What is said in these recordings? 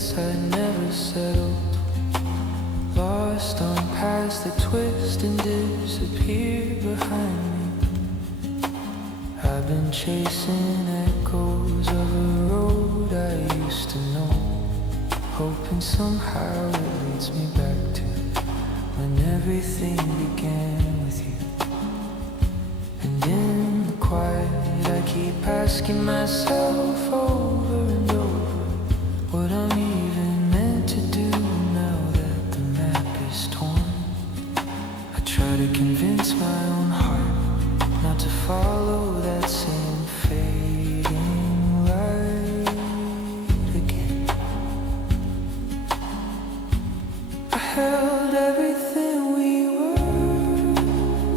regrets I never settled, lost on paths that twist and disappear behind me. I've been chasing echoes of a road I used to know, hoping somehow it leads me back to when everything began with you. And in the quiet I keep asking myself over and over what I'm even meant to do now that the map is torn. I try to convince my own heart not to follow that same fading light again. I held everything we were,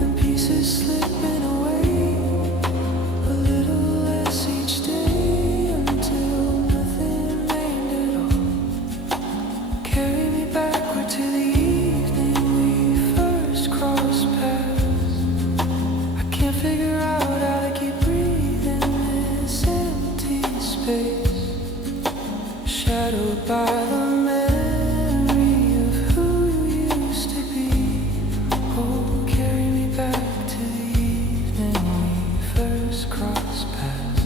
and pieces slipping away, a little less each day until nothing remained at all. Carry me backward to the evening we first crossed paths. I can't figure out how to keep breathing this empty space, shadowed by the memory of who you used to be. Oh, carry me back to the evening we first crossed paths.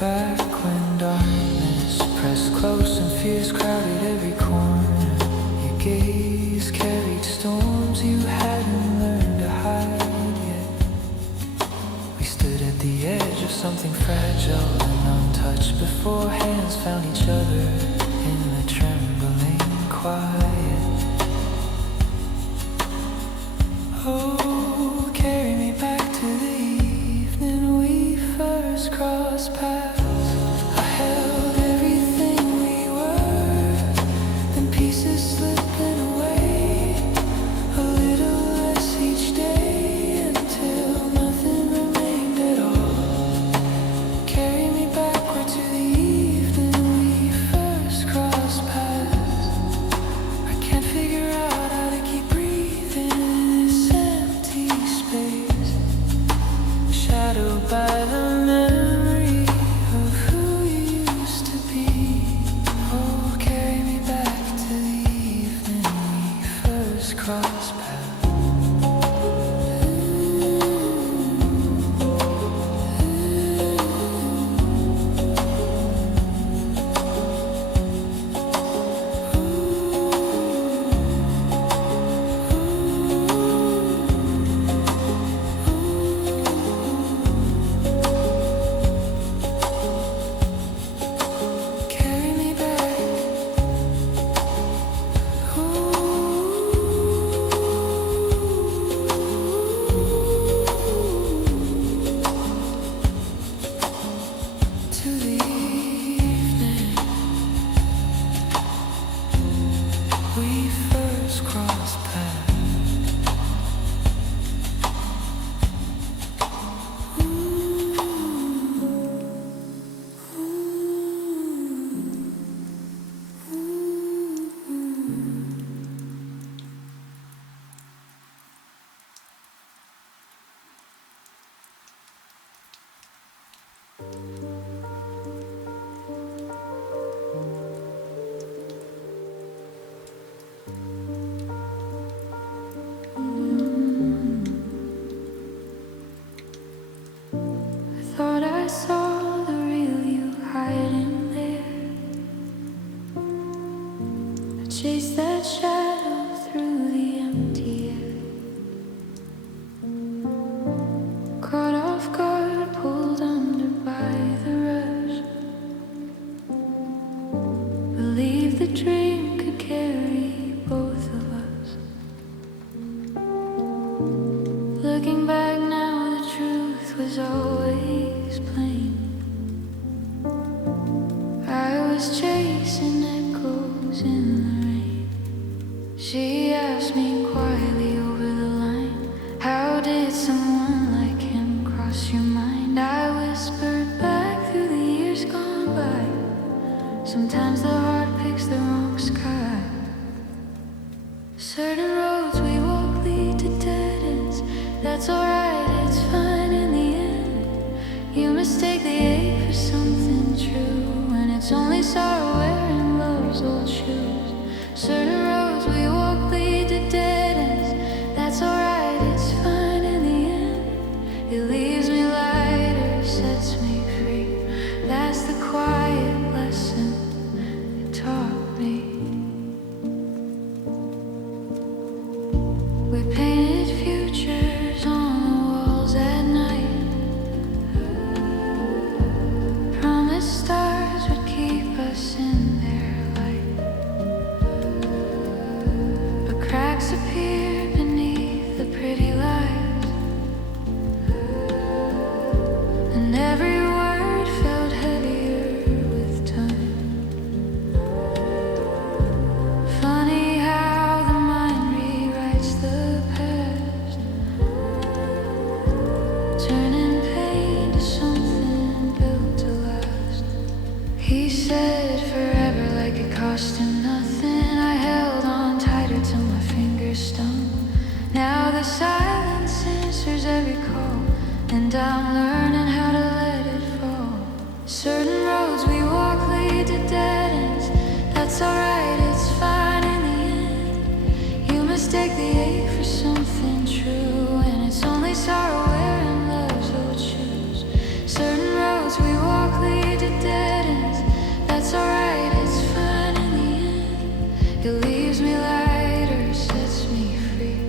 Back when darkness pressed close and fears crowded every corner, your gaze carried storms you hadn't learned to hide yet. We stood at the edge of something fragile and untouched before hands found each other in the trembling quiet. Oh, carry me back to the evening we first crossed paths. I held everything we were, then pieces slipping away, a little less each day until nothing remained at all. Carry me backward to the evening we first crossed paths. I can't figure out how to keep breathing in this empty space, shadowed by the memory of who you used to be. Oh, carry me back to the evening we first crossed paths. Carry me back, to the evening we first crossed paths. I thought I saw the real you hiding there. I chased that shadow through the empty air, caught off guard, pulled under by the rush. Believed the dream could carry both of us. Looking back now, the truth was always plain. I was chasing echoes in the rain. and I'm learning how to let it fall. Certain roads we walk lead to dead ends. That's alright, it's fine in the end. You mistake the ache for something true, and it's only sorrow wearing love's old shoes. Certain roads we walk lead to dead ends. That's alright, it's fine in the end. It leaves me lighter, sets me free.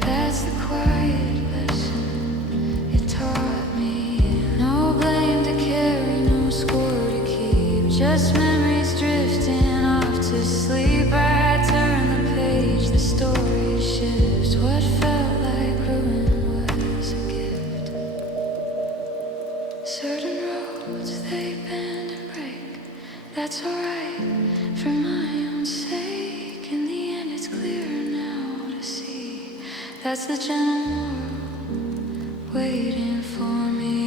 That's the quiet lesson it taught me. No blame to carry, no score to keep, just memories drifting off to sleep. I turn the page, the story shifts. What felt like ruin was a gift. Certain roads, they bend and break. That's alright, for my own sake. In the end, it's clearer now to see. That's the gentle world waiting for me.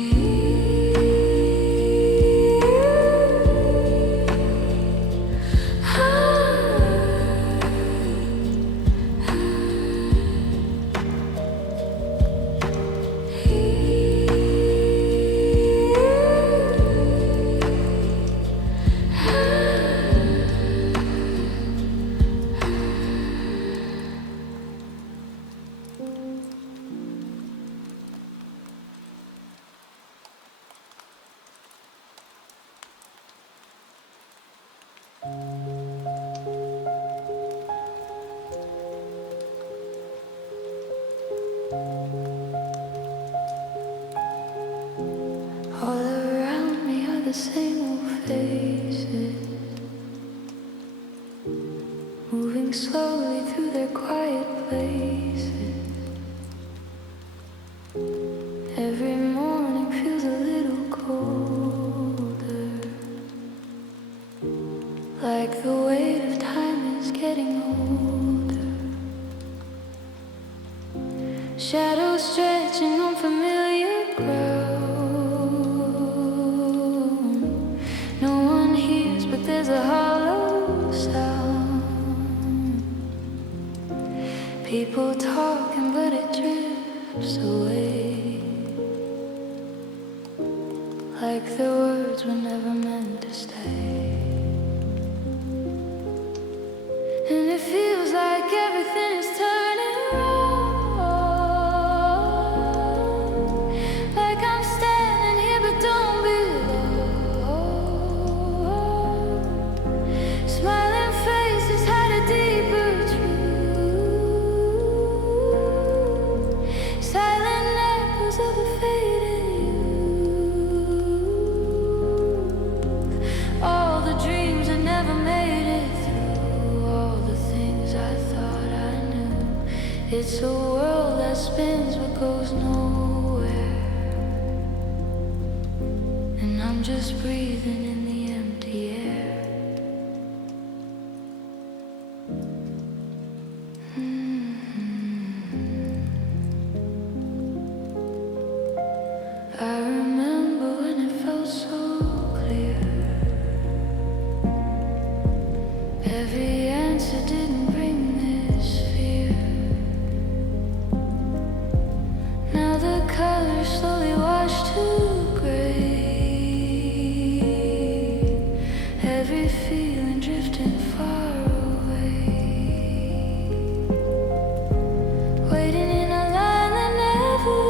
All around me are the same old faces, moving slowly through their quiet places. Every morning feels a little colder, like the weight of time is getting older. Shadows stretching on familiar ground. No one hears, but there's a hollow sound. People talking, but it drifts away, like the words were never meant to stay. And it feels like everything is turning wrong, like I'm standing here but don't belong. Smiling faces hide a deeper truth, silent echoes of a fading youth. All the dreams that never made it through, all the things I thought I knew. It's a world that spins but goes nowhere, and I'm just breathing in the empty air. I remember when it felt so clear. Every answer didn't bring this fear. Now the colors slowly wash to gray. Every feeling drifting far away, waiting in a line that never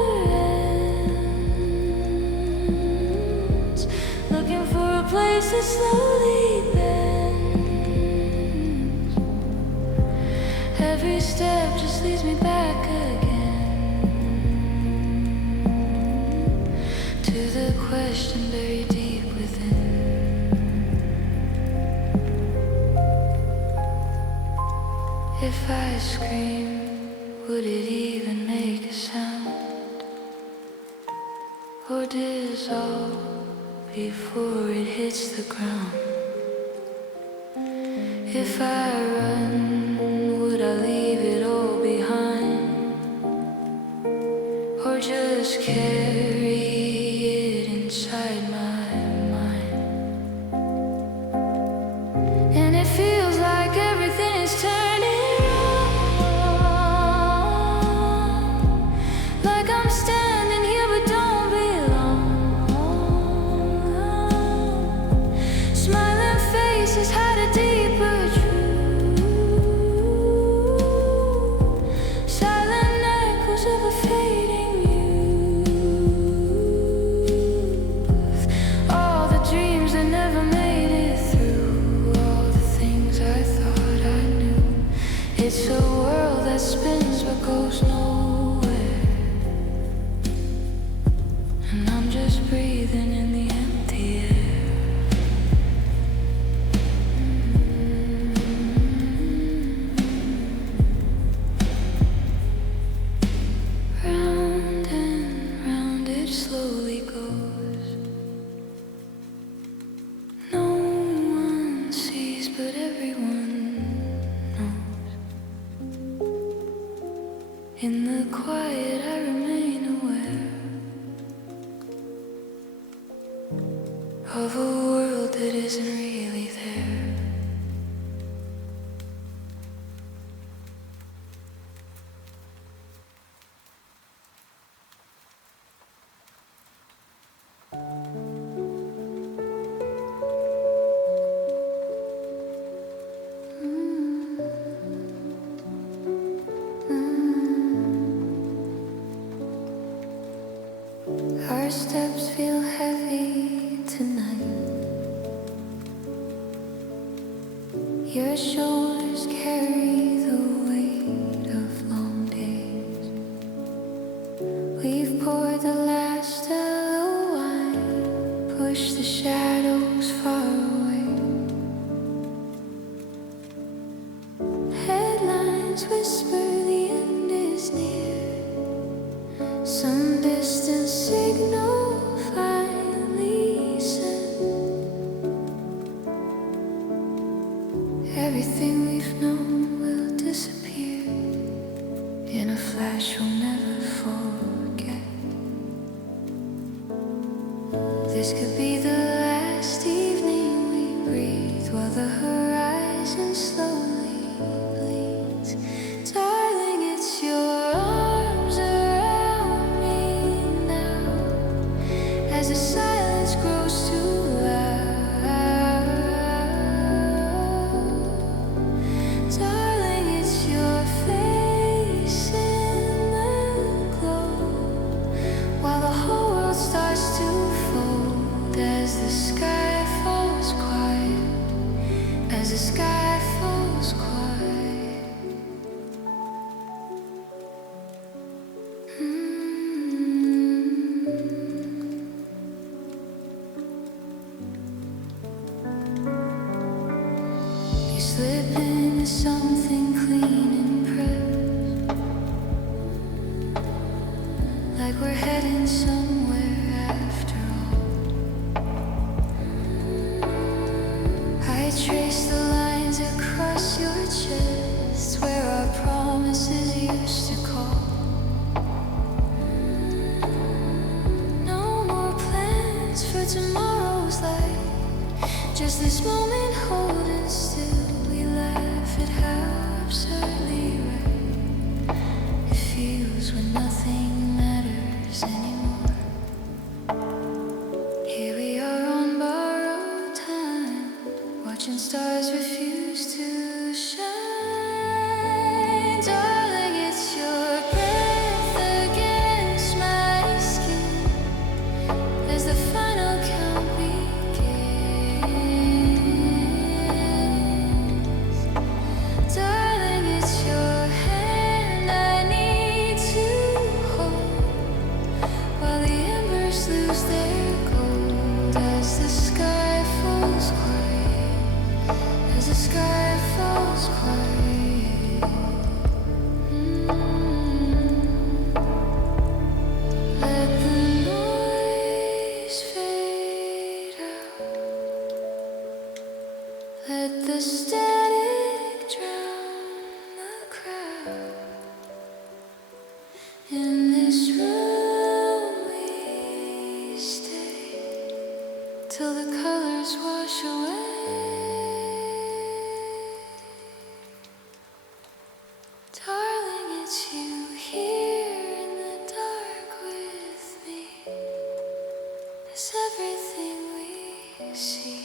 ends, looking for a place that slowly bends. Every step just leads me back again to the question buried deep within. If I scream, would it even make a sound, or dissolve before it hits the ground? If I run, would I leave it all behind, or just carry it inside my mind? And it feels like everything is turning wrong, like I'm standing here but don't be It's a world that spins but goes nowhere, and I'm just breathing in the empty air. Round and round it slowly goes. No one sees but everyone knows. In the quiet I remain aware of a world that isn't really there. Our steps feel heavy tonight. Your shoulders carry the weight of long days. We've poured the last of the wine, pushed the shadows far away. Headlines whisper the end is near. Some distant signal finally sent. Everything we've known will disappear in a flash we'll never forget. This could be the last evening we breathe while the horizon slowly bleeds. Darling, it's your arms around me now as the silence grows too loud. Darling, it's your face in the glow while the whole world starts to fold as the sky falls quiet, as the sky falls quiet. You slip into something clean and pressed, like we're heading somewhere after all. I trace the lines across your chest where our promises used to call. No more plans for tomorrow's light, just this moment holding still. We laugh at how absurdly right it feels when nothing matters anymore. Here we are on borrowed time, watching stars refuse to shine. Darling, it's your breath against my skin as the final count begins. Darling, it's your hand I need to hold while the embers lose their gold as the sky falls quiet, as the sky falls quiet. Let the noise fade out. Let the static drown the crowd. In this room we stay till the colors wash away. Darling, it's you here in the dark with me as everything we see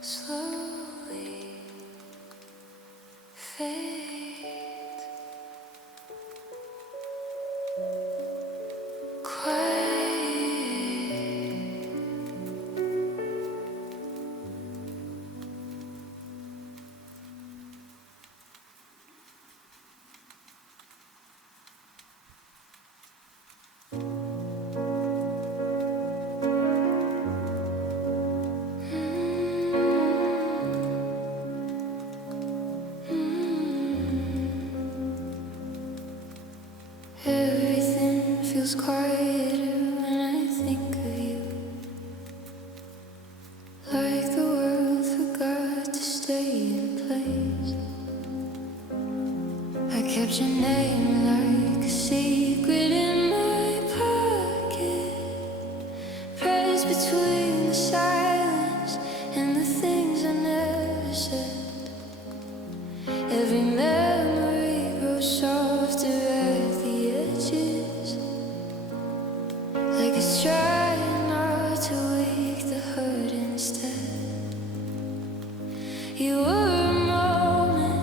slowly fades. Quiet. feels quieter when I think of you. Like the world forgot to stay in place. I kept your name like a secret in my pocket, pressed between the silence and the things I never said. Every memory grows softer at the edges, like it's trying not to wake the hurt instead. You were a moment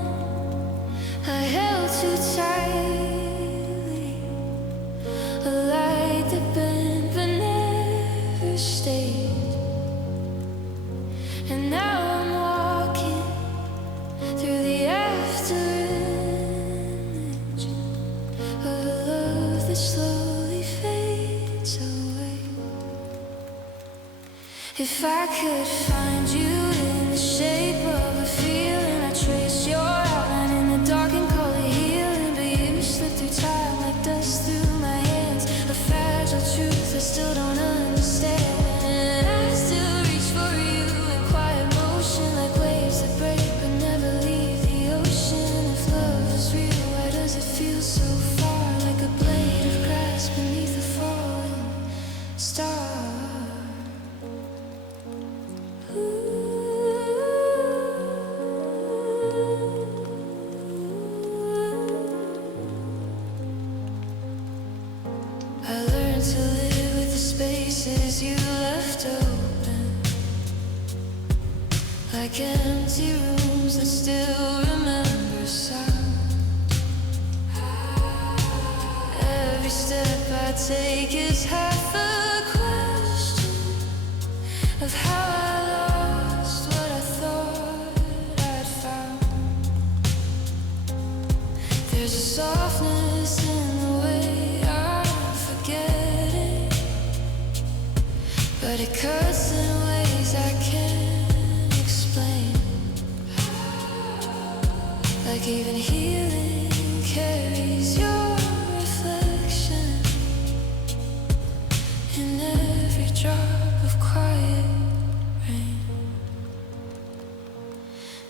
I held too tightly, a light that bent but never stayed. And now I'm walking through the after image of a love that slowly fades away. If I could find you in the shape of a feeling, I'd trace your outline in the dark and call it healing. But you slip through time like dust through my hands, a fragile truth I still don't understand. And I still reach for you in quiet motion, like waves that break but never leave the ocean. If love is real, why does it feel so far, like a blade of grass beneath a falling star? I learned to live with the spaces you left open, like empty rooms that still remember sound. Every step I take is half a question of how I lost what I thought I'd found. There's a softness in the way I'm forgetting, but it cuts in ways I can't explain. Like even healing carries your reflection in every drop of quiet rain.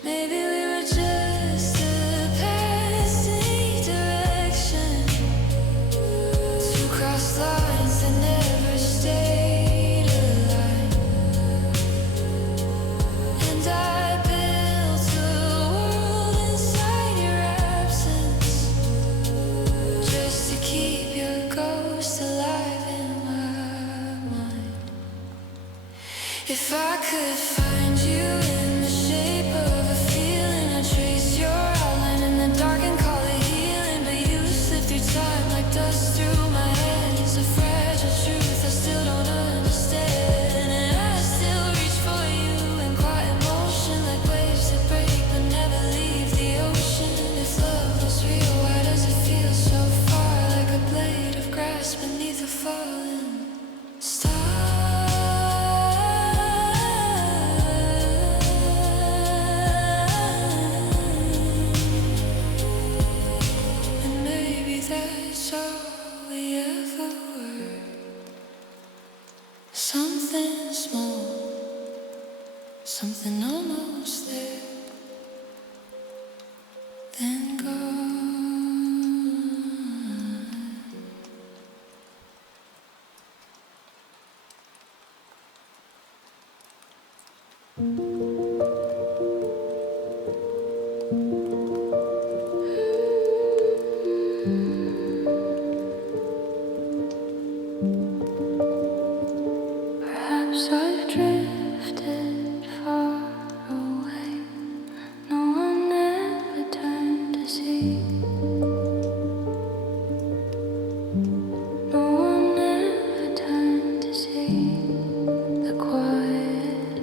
Maybe we were just the passing direction, two crossed lines that never stayed aligned. And I built a world inside your absence, just to keep your ghost alive in my mind. If I could find you in the shape of a feeling, I'd trace your outline in the dark and call it healing. But you slip through time like dust through my hands, a fragile truth I still don't understand. And I still reach for you in quiet motion, like waves that break but never leave the ocean. If love was real, why does it feel so far, like a blade of grass beneath a falling star? And maybe that's all we ever were. Something small, something almost there, then gone. Perhaps I've drifted far away, no one ever turned to see, no one ever turned to see the quiet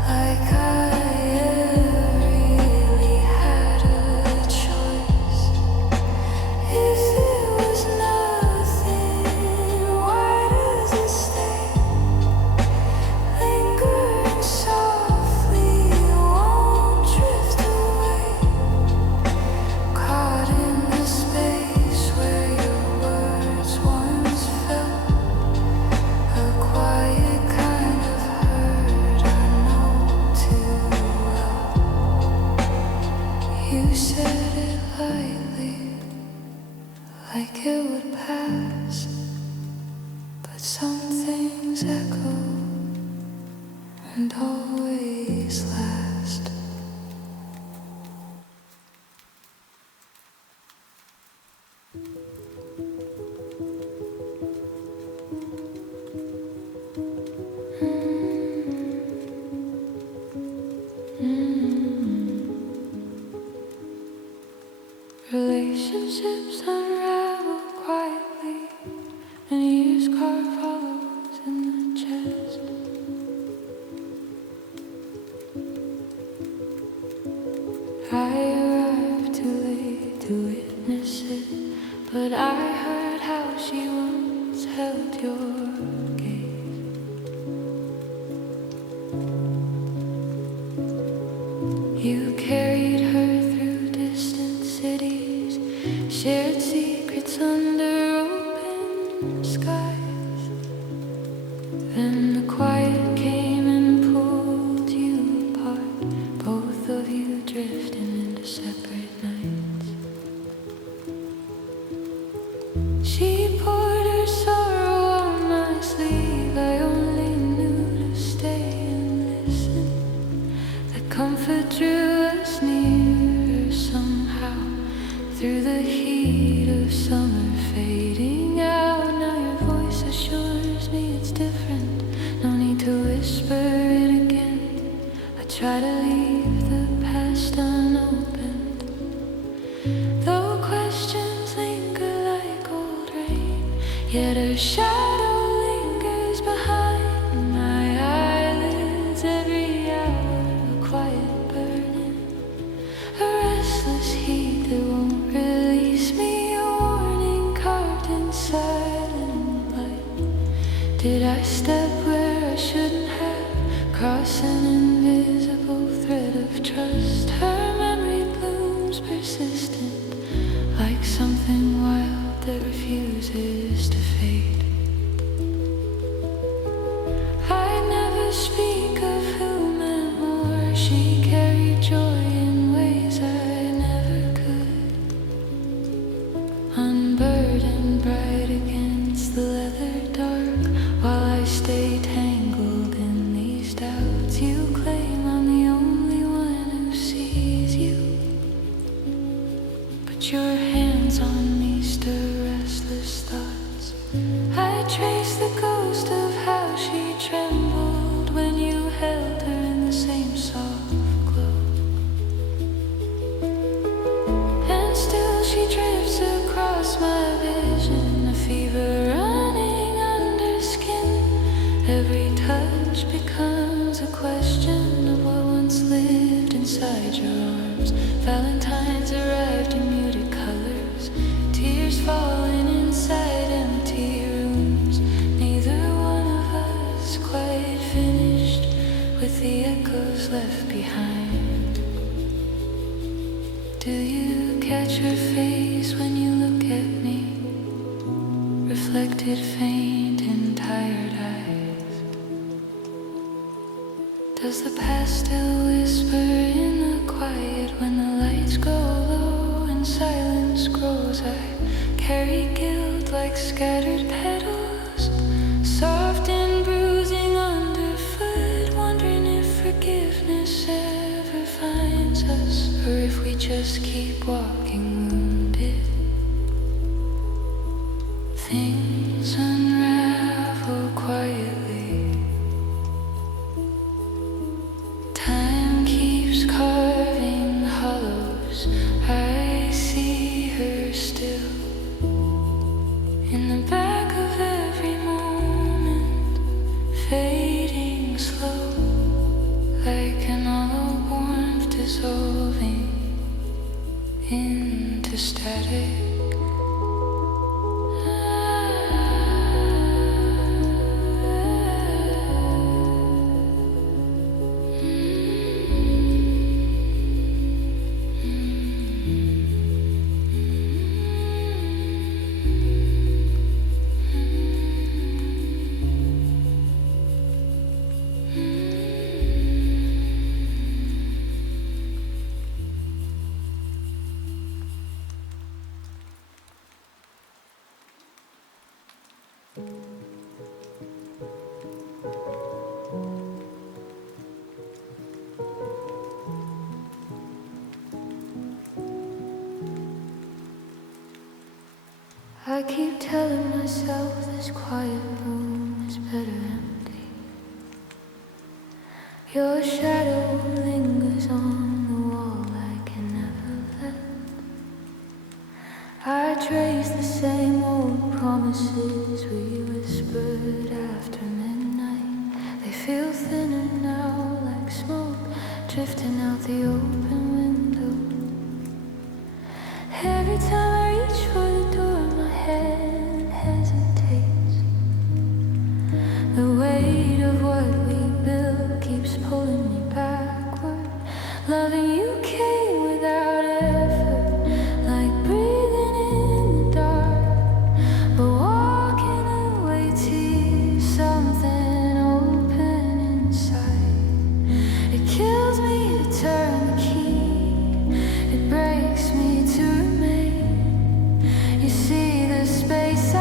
Like I like it would pass, but some things echo and always last. Relationships unravel quietly, and years carve hollows in the chest. I arrived too late to witness it, but I heard how she once held your gaze. You carried her through distant cities, shared secrets under open skies. Then the quiet came and pulled you apart, both of you drifting into separate nights. She poured her sorrow on my sleeve. I only knew to stay and listen. The comfort drew us nearer somehow, through the heat of summer fading out. Now your voice assures me it's different. No need to whisper it again. I try to leave the past unopened, though questions linger like old rain. Yet her shadow lingers behind my eyelids every hour, a quiet burning, a restless heat that won't release me, a warning carved in silent light. Did I step where I shouldn't have, cross an invisible thread of trust? Her memory blooms persistent, like something wild that refuses to fade. I never speak of who meant more. She carried joy in ways I never could, unburdened bright against the leather dark, while I stay tangled in these doubts. You claim I'm the only one who sees you, but your hands on me stir restless thoughts. I trace the ghost of how she trembled when you held her in the same soft glow. And still she drifts across my vision, a fever running under skin. Every touch becomes a question of what once lived inside your arms. Valentines arrived in muted colors, tears falling inside empty rooms. Neither one of us quite finished with the echoes left behind. Do you catch her face when you look at me, reflected faint in tired eyes? Does the past still whisper in the quiet when the lights go low and silence grows? I carry guilt like scattered petals, soft and bruising underfoot, wondering if forgiveness ever finds us, or if we just keep walking wounded. Things unravel quietly. Time keeps carving hollows. I see her still in the back of every moment, fading slow, like an hollow warmth dissolving into static. I keep telling myself this quiet room is better empty. Your shadow lingers on the wall I can never let. I trace the same old promises we whispered after midnight. They feel thinner now, like smoke drifting out the open window. Every time I reach for the door, my hand hesitates. The weight of what we built keeps pulling me backward. Loving you came without effort, like breathing in the dark. But walking away tears something open inside. It kills me to turn the key. It breaks me to remain. You see the space I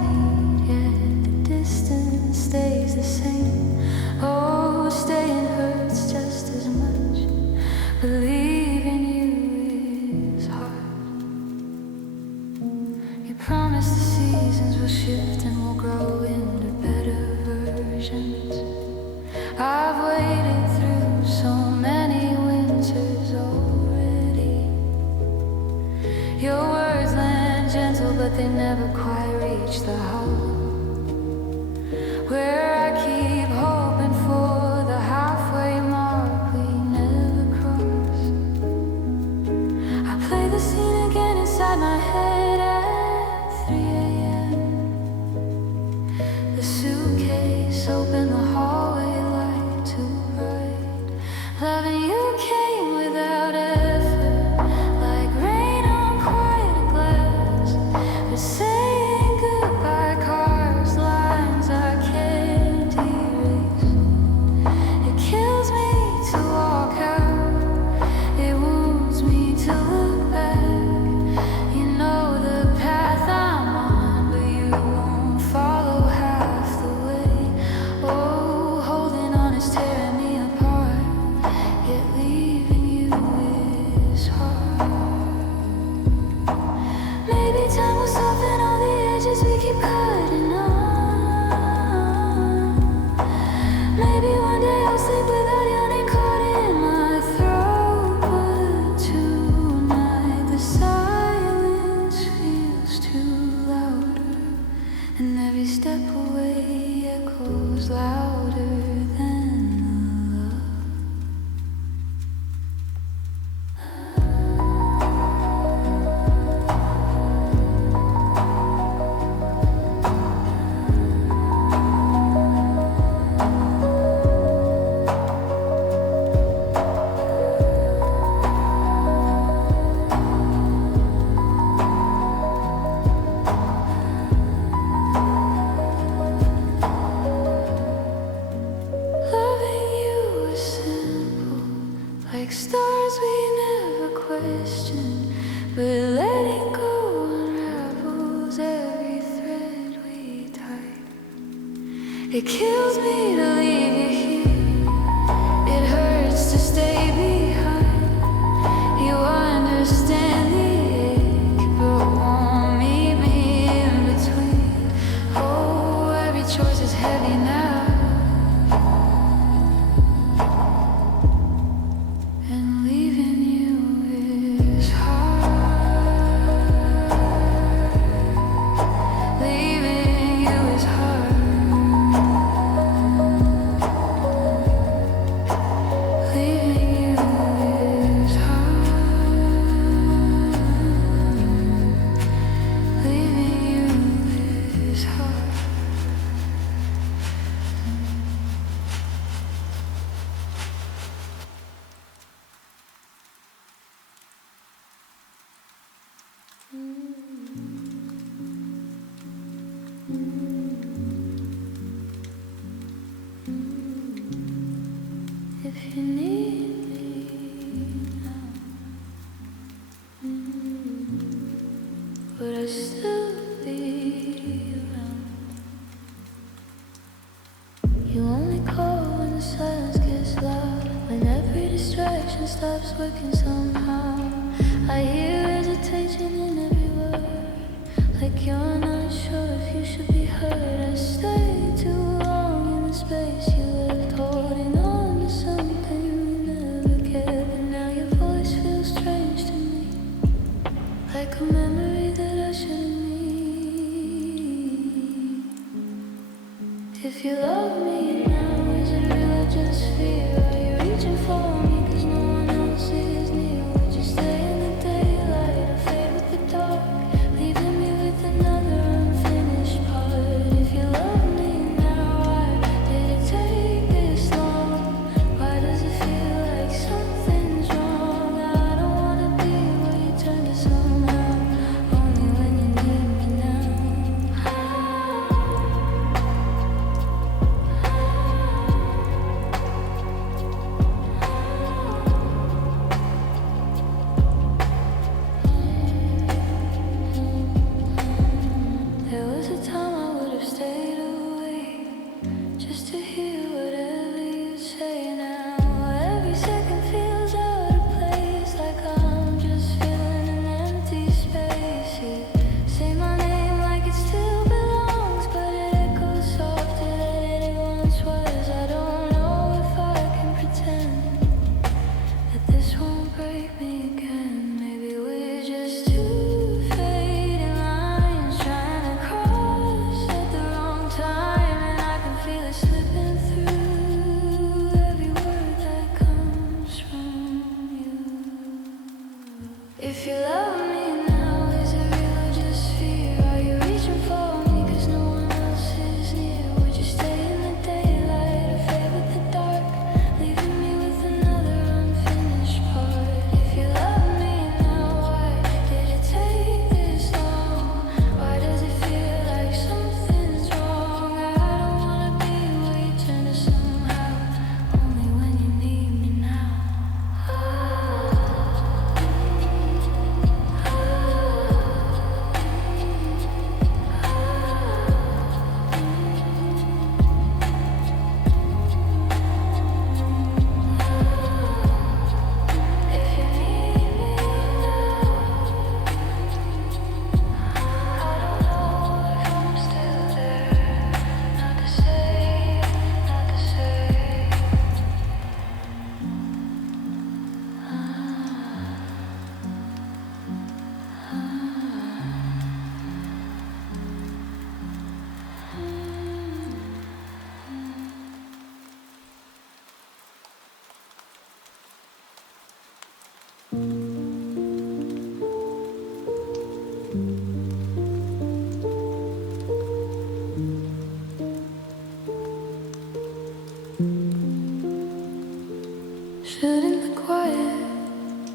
need, yet the distance stays the same. Oh, staying hurts just as much, but leaving you is hard. You promised the seasons will shift and we'll grow into better versions. I've waited through so many winters already. Your words land gentle, but they never quite reach the hollow, where I keep hoping for the halfway mark we never cross. I play the scene again inside my head at 3 a.m. The suitcase open, the hallway light too bright. Loving you came without effort, like rain on quiet glass. But saying goodbye carves lines I can't erase. It kills me to walk out, it wounds me to look back. You know the path I'm on, but you won't follow half the way. Oh, holding on is tearing me apart, yet leaving you is hard. Maybe time will soften all the edges we keep cutting on. Maybe one day I'll sleep without your name caught in my throat. But tonight the silence feels too louder, and every step away echoes louder than the love. Loving you is simple, like stars we never questioned. But letting go unravels every thread we tie. It kills me to leave you here, it hurts to stay behind. You understand the ache, but won't meet me in between. Oh, every choice is heavy now, and leaving you is hard. Leaving you is hard. Leaving you is hard. Leaving you is hard. If you need me now, would I still be around? You only call when the silence gets loud, when every distraction stops working somehow. I hear hesitation in every word, like like you're not sure if you should be heard. I stayed too long in the space you left, holding on to something we never cared. But now your voice feels strange to me, like a memory that I shouldn't need. If you love me now, is it real or just fear? Are you reaching for me 'cause no one else is near? Would you stay in the daylight or fade with the dark, leaving me with another unfinished part? If you love me now, why did it take this long? Why does it feel like something's wrong? I don't wanna be where you turn to somehow, only when you need me now. There was a time I would have stayed away just to hear whatever you say. Now every second feels out of place, like I'm just filling an empty space here. Say my name like it still belongs, but it echoes softer than it once was. I don't know if I can pretend that this won't break me again. Maybe we're just two fading lines trying to cross at the wrong time, and I can feel it slipping through every word that comes from you. If you love me now, is it real or just fear? Are you reaching for me 'cause no one else is near? Would you stay in the daylight or fade with the dark, leaving me with another unfinished part? If you love me now, why did it take this long? Why does it feel like something's wrong? I don't wanna be where you turn to somehow, only when you need me now. If you need me now, I don't know if I'm still there. Not to say, not to say. Shouldn't the quiet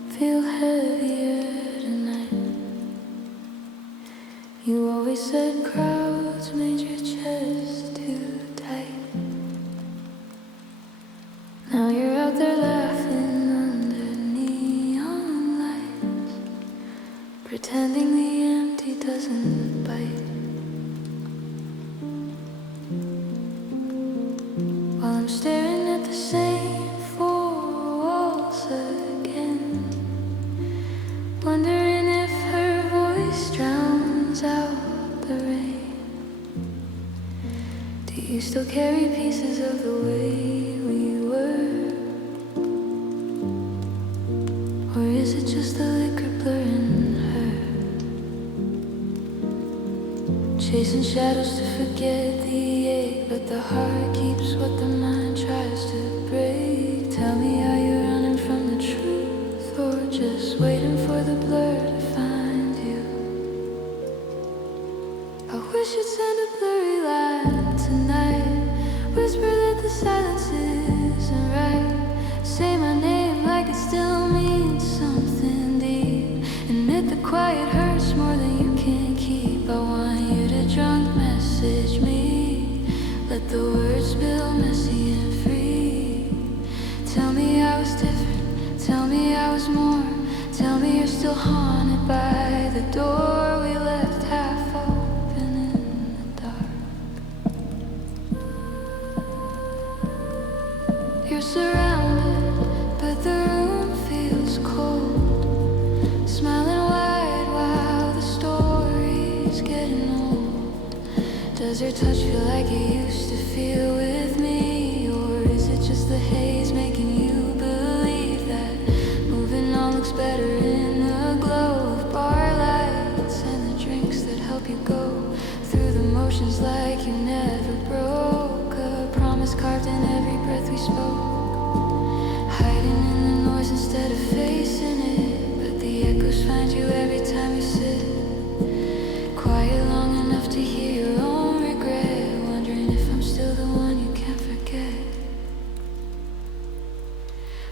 feel heavier tonight? You always said crowds made your chest too tight. Now you're out there laughing under neon lights, pretending the empty doesn't bite. While I'm staring at the same four walls again, wondering if her voice drowns out the rain. Do you still carry pieces of the way we were? Or is it just the liquor blurring her? Chasing shadows to forget the ache, but the heart keeps what the mind tries to break. Tell me, are you running from the truth, or just waiting for the blur to find you? I wish you'd send a blurry line tonight, whisper that the silence isn't right. Say my name like it still means something deep. Admit the quiet hurts more than you can keep. I want you to drunk message me, let the words spill messy and free. Tell me I was different, tell me I was more. Tell me you're still haunted by the door we left half open in the dark. You're surrounded, but the room feels cold. Smiling wide while the story's getting Does your touch feel like it used to feel with me? Or is it just the haze making you believe that moving on looks better in the glow of bar lights and the drinks that help you go through the motions like you never broke a promise carved in every breath we spoke, hiding in the noise instead of facing it, but the echoes find you every time you sit quiet long enough to hear your own regret, wondering if I'm still the one you can't forget.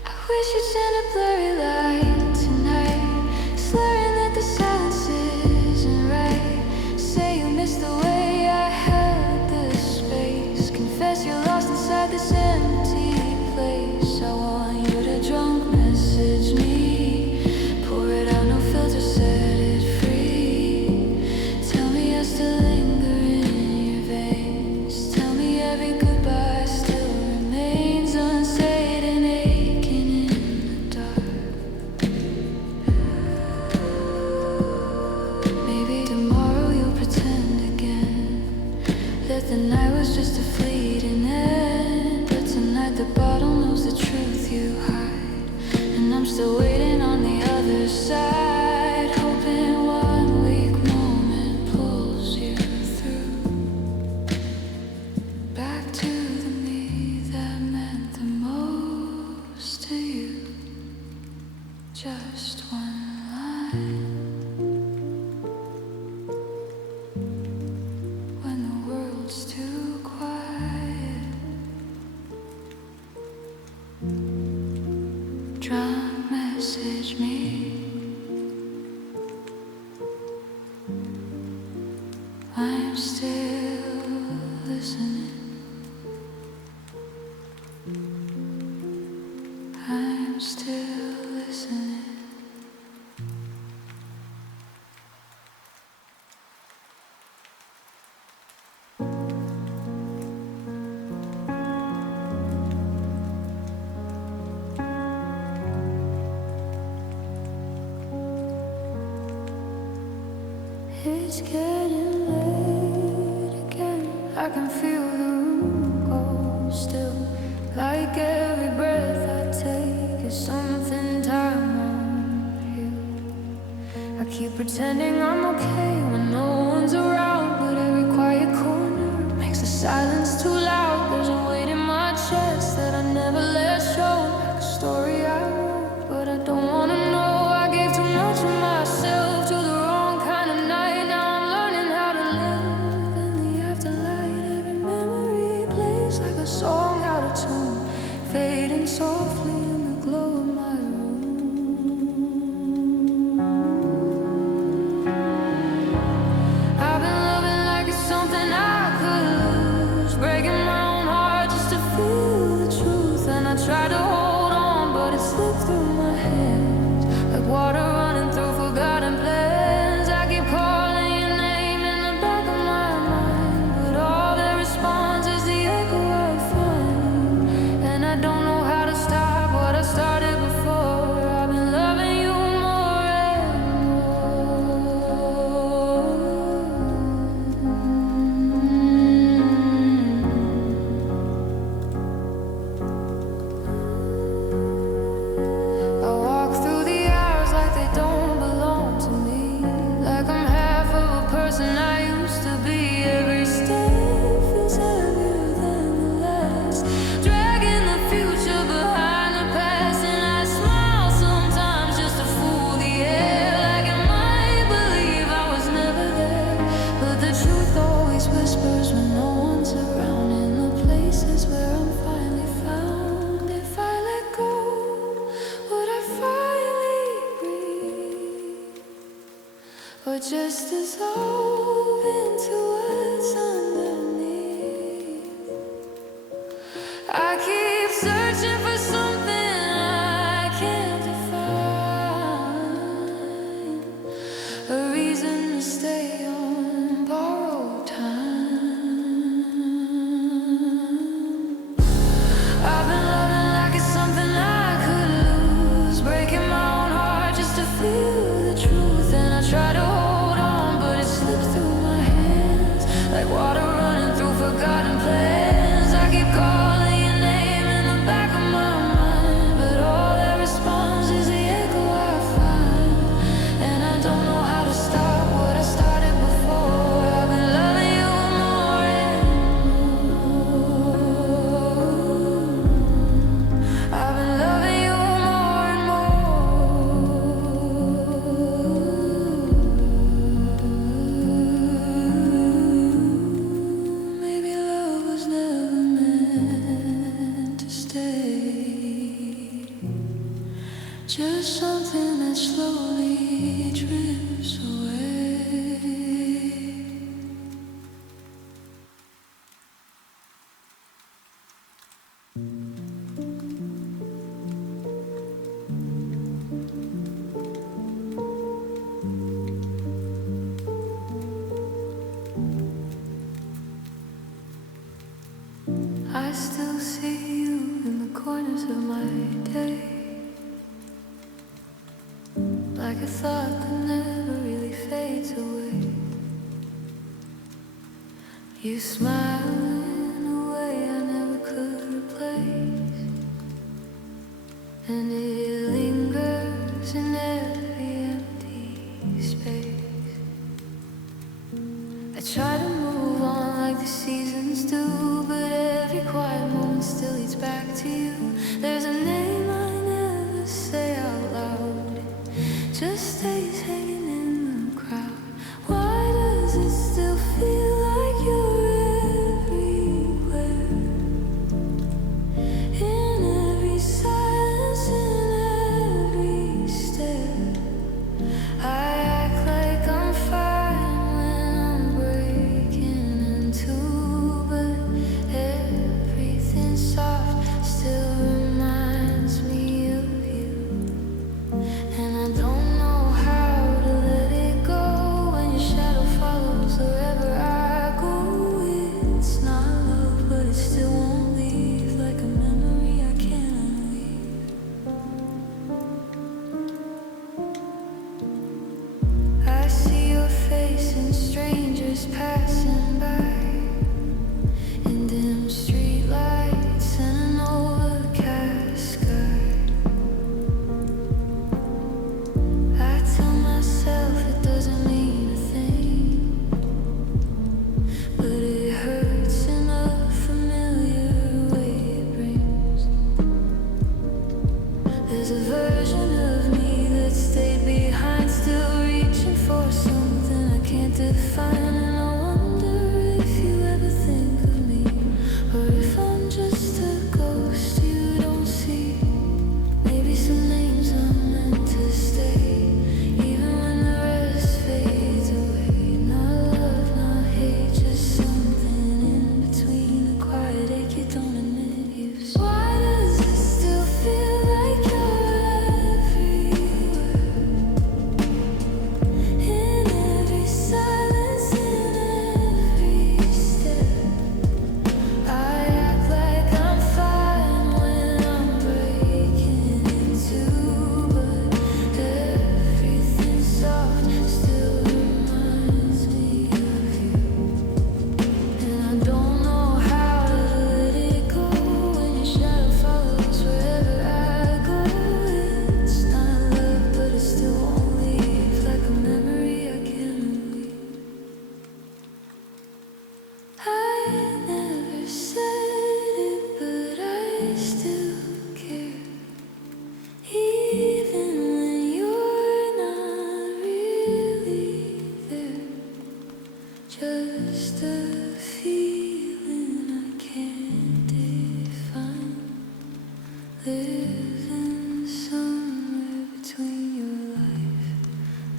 I wish you'd send a blurry light tonight, slurring that the silence isn't right. Say you miss the way I held this space, confess you're lost inside this empty place. I want you to drunk message me, pour it out, no filter, set it free. Tell me I still linger in your veins, tell me every goodbye still remains unsaid and aching in the dark. Maybe tomorrow you'll pretend again that the night was just a fleeting end, but tonight the bottle knows the truth you hide, and I'm still waiting on the other side, hoping one weak moment pulls you through back to the me that meant the most to you. Just one line when the world's too quiet. Drunk message me, I'm still listening, I'm still listening. It's getting late again, I can feel the room go still, like every breath I take is something time won't heal. I keep pretending I'm okay when no one's around, but every quiet corner makes the silence too loud. There's a weight in my chest that I never let show, like a story I wrote, but I don't wanna know. I gave too much of myself to the wrong kind of night. Now I'm learning how to live in the afterlight. Every memory plays like a song out of tune, fading softly in the glow of my room. I've been loving like it's something I could lose, breaking my own heart just to feel the truth. And I try to hold on, but it slipped through my hands like water running through forgotten plans. I keep calling your name in the back of my mind, but all that responds is the echo I find. And I don't know how to stop what I started before. I've been loving you more and more. I walk through the hours like they don't belong to me, like I'm half of a person I used to be. Every step feels heavier than the last, dragging the future behind the past. And I smile sometimes just to fool the air, like I might believe I was never there. But the truth always whispers when no one's around, in the places where I'm finally found. If I let go, would I finally breathe, or just dissolve into what's underneath? I keep searching for something I can't define, a reason to stay on borrowed time. I've been loving like it's something I could lose, breaking my own heart just to feel the truth. And I try to hold on, but it slips through my hands like water Just something that slowly drifts away. I still see you in the corners of my day, like a thought that never really fades away. You smile in a way I never could replace, and it lingers in every empty space. I try to move on like the seasons do, but every quiet moment still leads back to you. There's a name I never say out loud, just stays hanging in the crowd. Why does it still feel like you're everywhere? In every silence, in every stare, I act like I'm fine when I'm breaking in two, but everything soft still reminds me of you. And I don't know how to let it go when your shadow follows wherever I go. It's not love, but it still won't leave, like a memory I can't unleave. I see your face in strangers passing by, in dim streetlights and an overcast sky. I tell myself it doesn't mean a thing, but it hurts in a familiar way it brings. There's a version of me that stayed behind, still reaching for something I can't define. And I wonder if you ever think of me, or if I'm just a ghost you don't see. Maybe some names are meant to stay, even when the rest fades away. Not love, not hate, just something in between, a quiet ache you don't admit you see. Why does it still feel like you're everywhere? In every silence, in every stare, I act like I'm fine when I'm breaking in two, but everything soft still reminds me of you. And I don't know how to let it go when your shadow follows wherever I go. It's not love, but it still won't leave, like a memory I can't unleash. I never said it, but I still care, even when you're not really there. Just a feeling I can't define, living somewhere between your life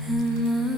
and mine.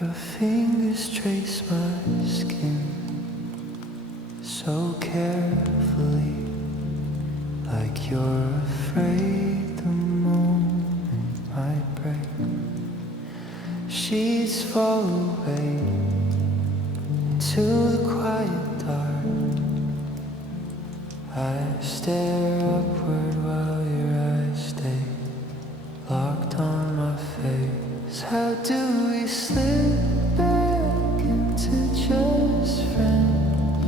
Your fingers trace my skin so carefully, like you're afraid the moment might break. Sheets fall away into the quiet dark. I stare upward while your eyes stay locked on my face. How do we slip back into just friends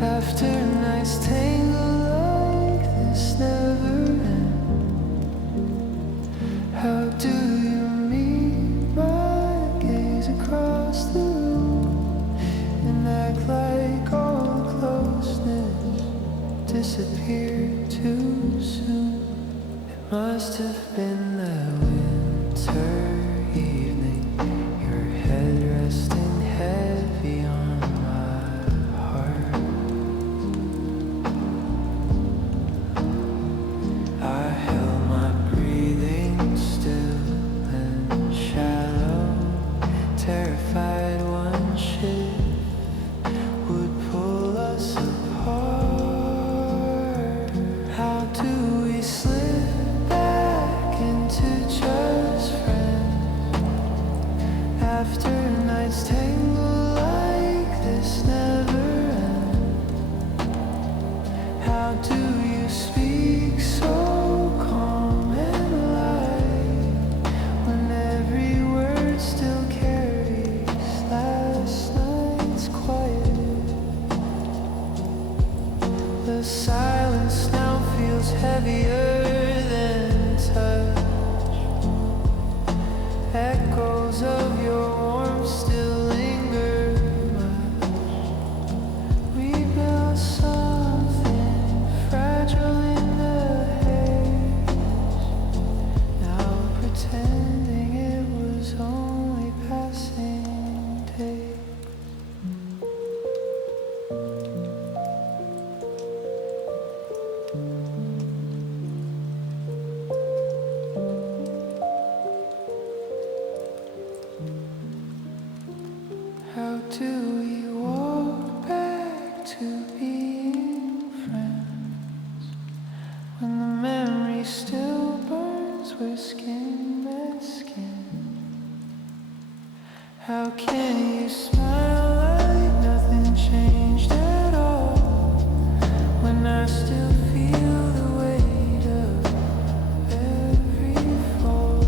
after nights tangle like this never end? How do you meet my gaze across the room and act like all the closeness disappeared too soon? It must have been that winter evening, your head resting heavy on my heart. I held my breathing still and shallow, terrified one shift would pull us apart. How do we slip back into just friends after nights tangle like this never end? How do you speak so calm and light when every word still carries last night's quiet? The silence now feels heavier than touch. Echoes of your warmth still linger much. We built something fragile in the haze, now pretending it was only passing days. How do we walk back to being friends when the memory still burns? We're skin by skin. How can you smile like nothing changed at all when I still feel the weight of every fall?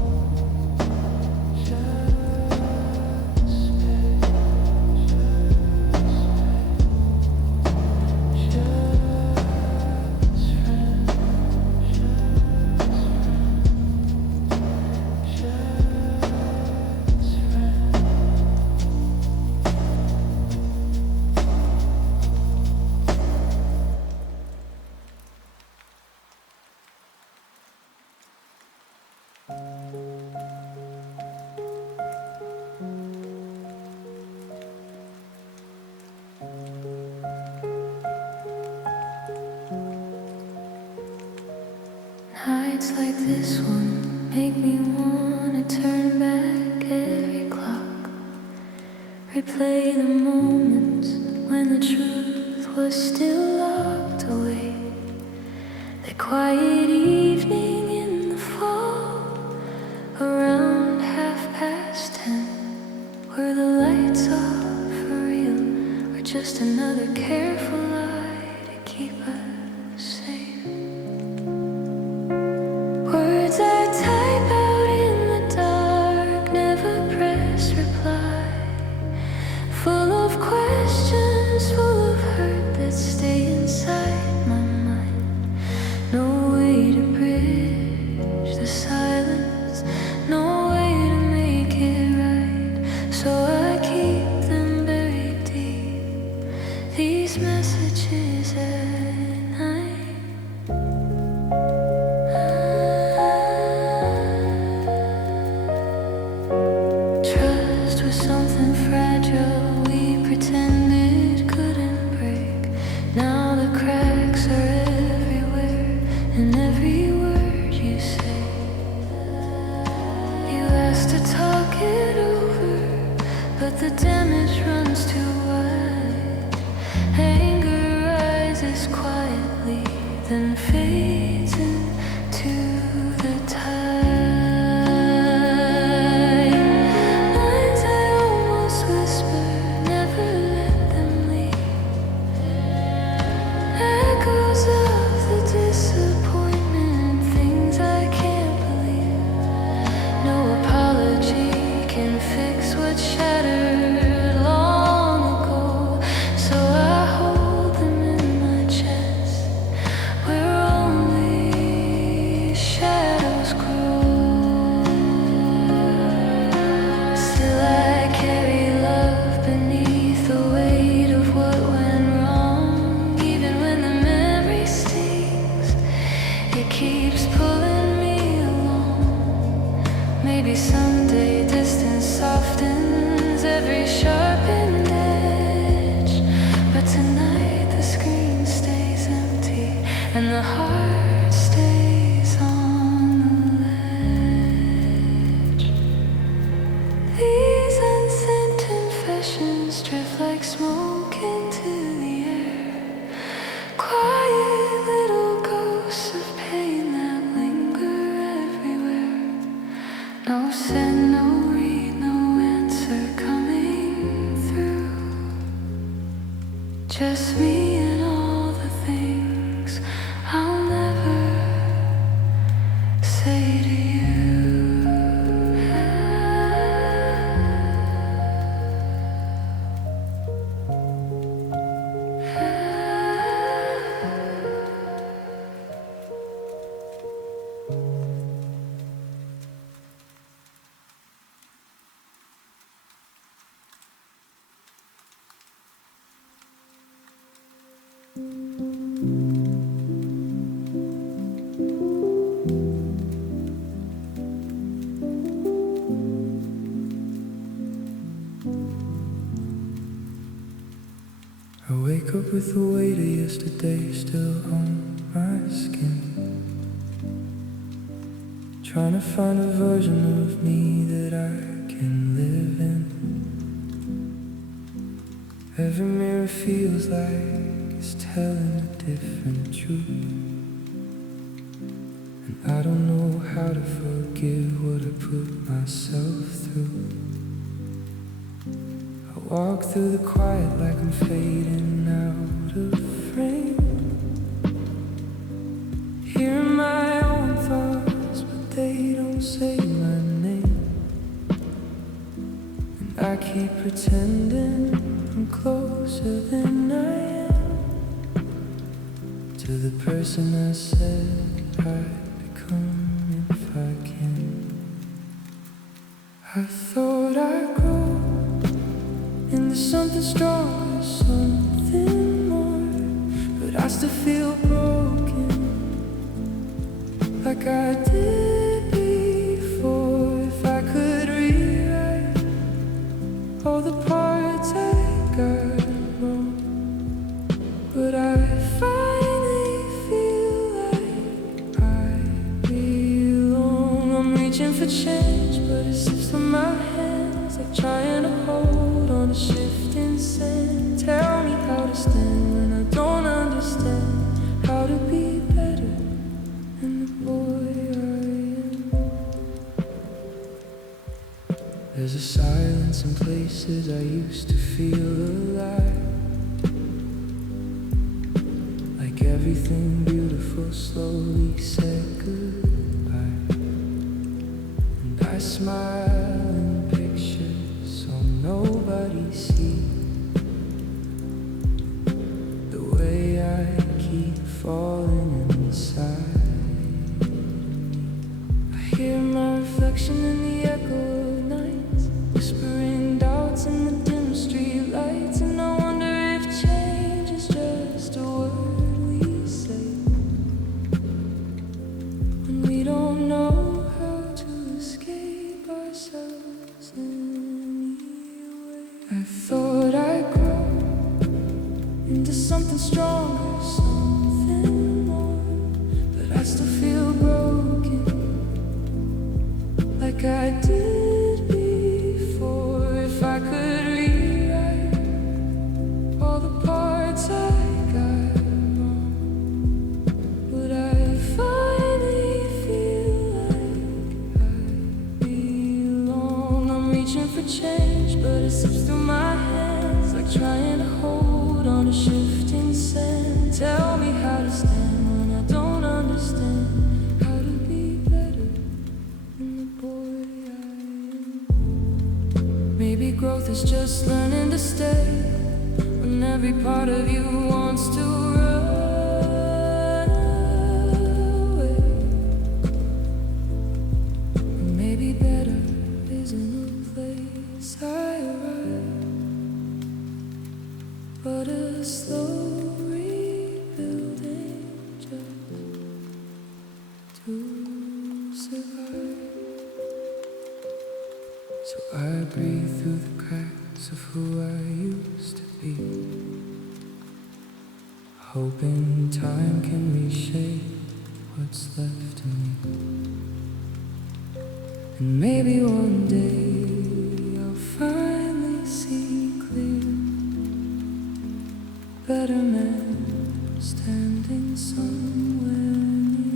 Nights like this one make me wanna turn back every clock, replay the moments when the truth was still locked away. The quiet evening in the fall, around 10:30, were the lights off for real, or just another careful lie to keep us safe? Words I type out in the dark, never press reply. Full of questions, full of hurt that stay inside my mind. No way to bridge the silence, no way to make it right. So I keep them buried deep, these messages at night. Trust was something fragile we pretended couldn't break. Now the cracks are everywhere in every word you say. You asked to talk it over, but the damage runs too wide. Anger rises quietly, then fades into the tide. Lines I almost whispered Just me and all the things I'll never say to you. I wake up with the weight of yesterday still on my skin, trying to find a version of me that I can live in. Every mirror feels like it's telling a different truth, and I don't know how to forgive what I put myself through. I walk through the quiet like I'm fading out of frame, hearing my own thoughts, but they don't say my name. And I keep pretending I'm closer than I am to the person I said I'd become if I can. I thought I'd grow into something stronger, something more, but I still feel broken, like I did before. If I could rewrite all the parts I got wrong, but I finally feel like I belong. I'm reaching for change, but it slips from my hands, like trying to hold on a shifting sand. Tell me how to stand when I don't understand how to be better than the boy I am. There's a silence in places I used to feel alive, like everything beautiful slowly said goodbye. And I smile in pictures so nobody sees the way I keep falling inside. I hear my reflection in the echo of nights, whispering doubts in the dim street lights. And I wonder if change is just a word we say when we don't know how to escape ourselves anyway. I thought I'd grow into something stronger, something more, but I still feel broken, like I did before. If I could rewrite all the parts I got wrong, would I finally feel like I belong? I'm reaching for change, but it slips through my hands, like trying to hold on a shifting sand. Tell me how to stand when I don't understand how to be better than the boy I am. Maybe growth is just learning to stay when every part of you wants to run away. And maybe better isn't a place I arrive, but a slow rebuilding just to survive. So I breathe through the cracks of who I used to be, hoping time can reshape what's left of me. And maybe one day I'll finally see clear, better man standing somewhere near.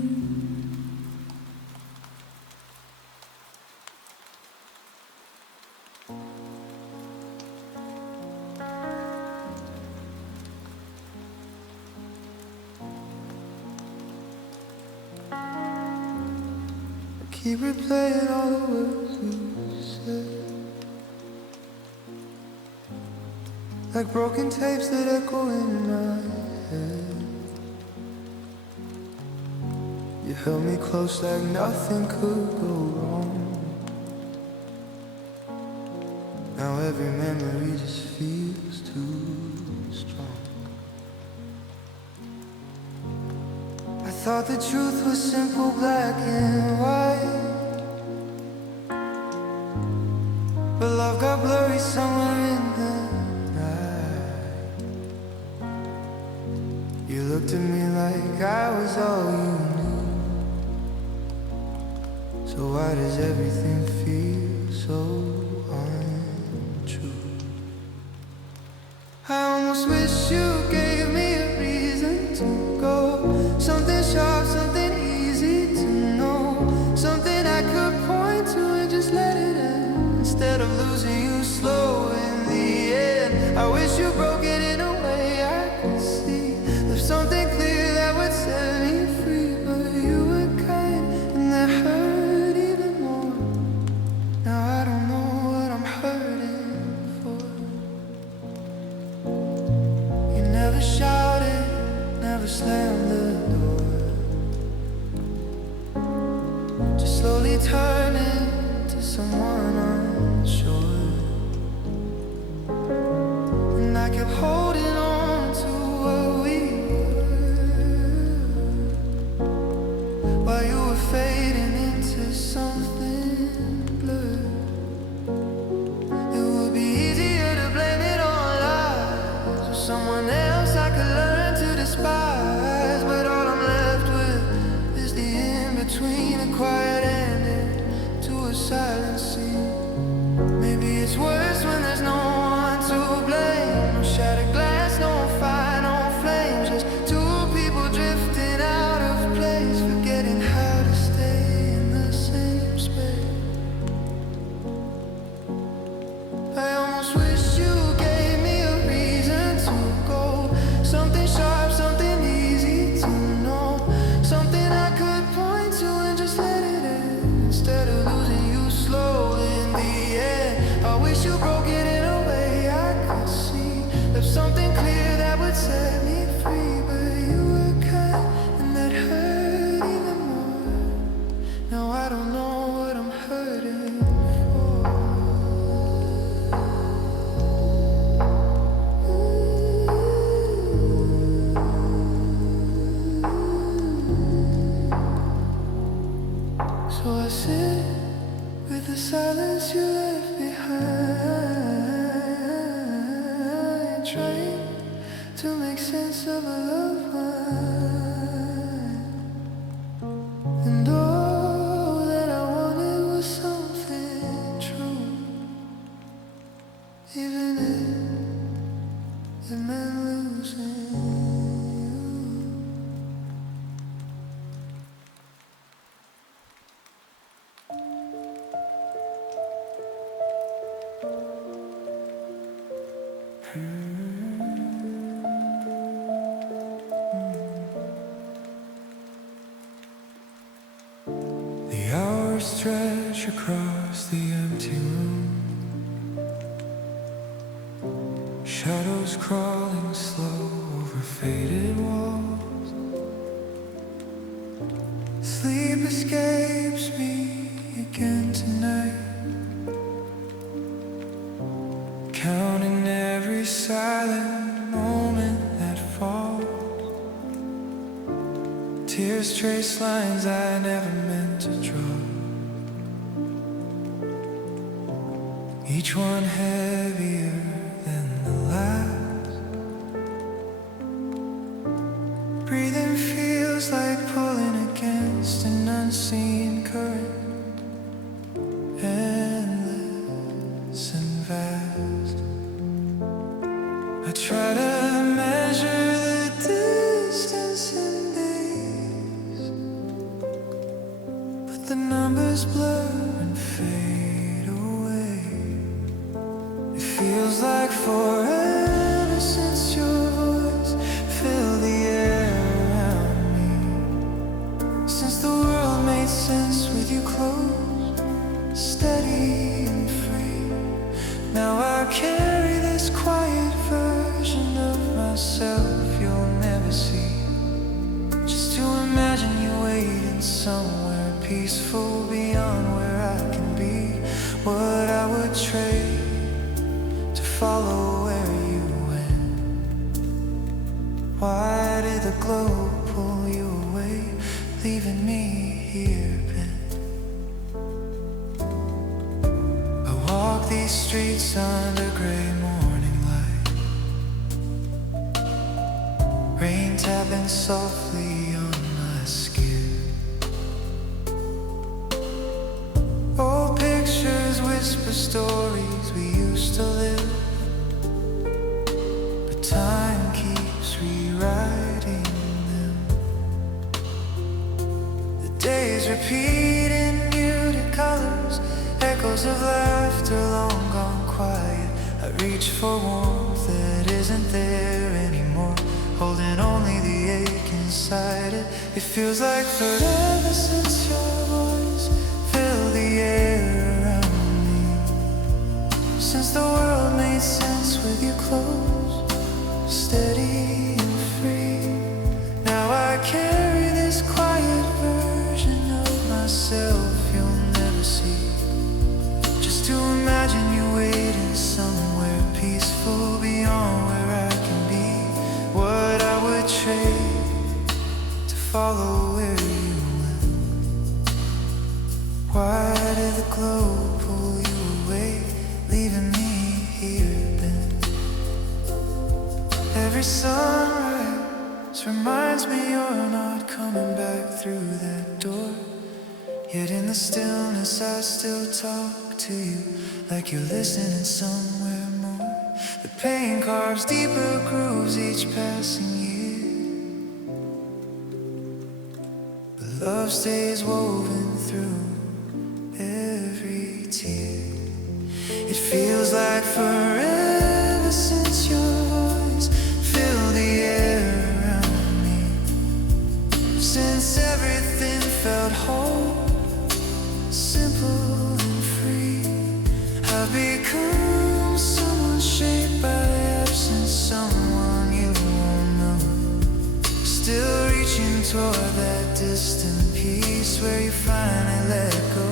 keep replaying all the words we said, like broken tapes that echo in my head. You held me close like nothing could go wrong. Now every memory just feels too strong. I thought the truth was simple, black and white, but love got blurry somewhere in the night. You looked at me like I was all you knew. So why does everything feel so untrue? I almost wish you gave me a reason to go. Something sharp, something easy to know, something I could point to and just let it end, instead of losing you slow in the end. I wish you broke it in a way I could see. There's something clear that would set me free, but you were kind and that hurt even more. Now I don't know what I'm hurting for. You never shouted, never slammed the door, just slowly turning to someone unsure. And I kept holding on to what we were, while you were fading into something blurred. It would be easier to blame it on lies or someone else I could learn to despise, but all I'm left with is the in-between, a quiet ending to a silent scene. Maybe it's worse when there's no one to blame. No shattered glass, no fire, no flames, just two people drifting out of place, forgetting how to stay in the same space. I almost wish you gave me a reason to go, something sharp, something easy to know, something I could point to and just let it end, instead of losing you slow in the end. I wish you broke it in a way I could see. There's something clear that would set me free, but you were kind and that hurt even more. Now I don't know what I'm hurting for. So I sit with the silence you left behind, trying to make sense of a loved one. And all that I wanted was something true, even if it meant losing you. The hours stretch across the empty room, shadows crawling slow over faded walls. Sleep escapes me again tonight, counting every silent moment that falls. Tears trace lines I never meant to draw, each one heavier than the last. Breathing feels like pulling against an unseen current, endless and vast. I try to measure the distance in days, but the numbers blur and fade away. It feels like forever since your voice filled the air around me, since the world made sense with you close Now I carry this quiet version of myself you'll never see. Just to imagine you waiting somewhere peaceful beyond where I can be. What I would trade to follow where you went. Why did the globe pull you away, leaving me here bent? I walk these streets under gray morning light, rain tapping softly on my skin. Old pictures whisper stories we used to live, but time keeps rewriting them. The days repeat in muted colors, echoes of laughter long gone quiet. I reach for warmth that isn't there anymore, holding only the ache inside it. It feels like forever since your voice filled the air around me, since the world made sense with you close, steady and free. Now I carry this quiet version of myself you'll never see. Just to imagine you waiting somewhere peaceful beyond where I can be. What I would trade to follow where you went. Why did the globe pull you away, leaving me here bent? Every sunrise reminds me you're not coming back through that door. Yet in the stillness I still talk to you, like you're listening somewhere more. The pain carves deeper grooves each passing year, but love stays woven through every tear. It feels like forever since your voice filled the air around me, since everything felt whole, simple and free. I've become someone shaped by absence, someone you won't know, still reaching toward that distant peace where you finally let go.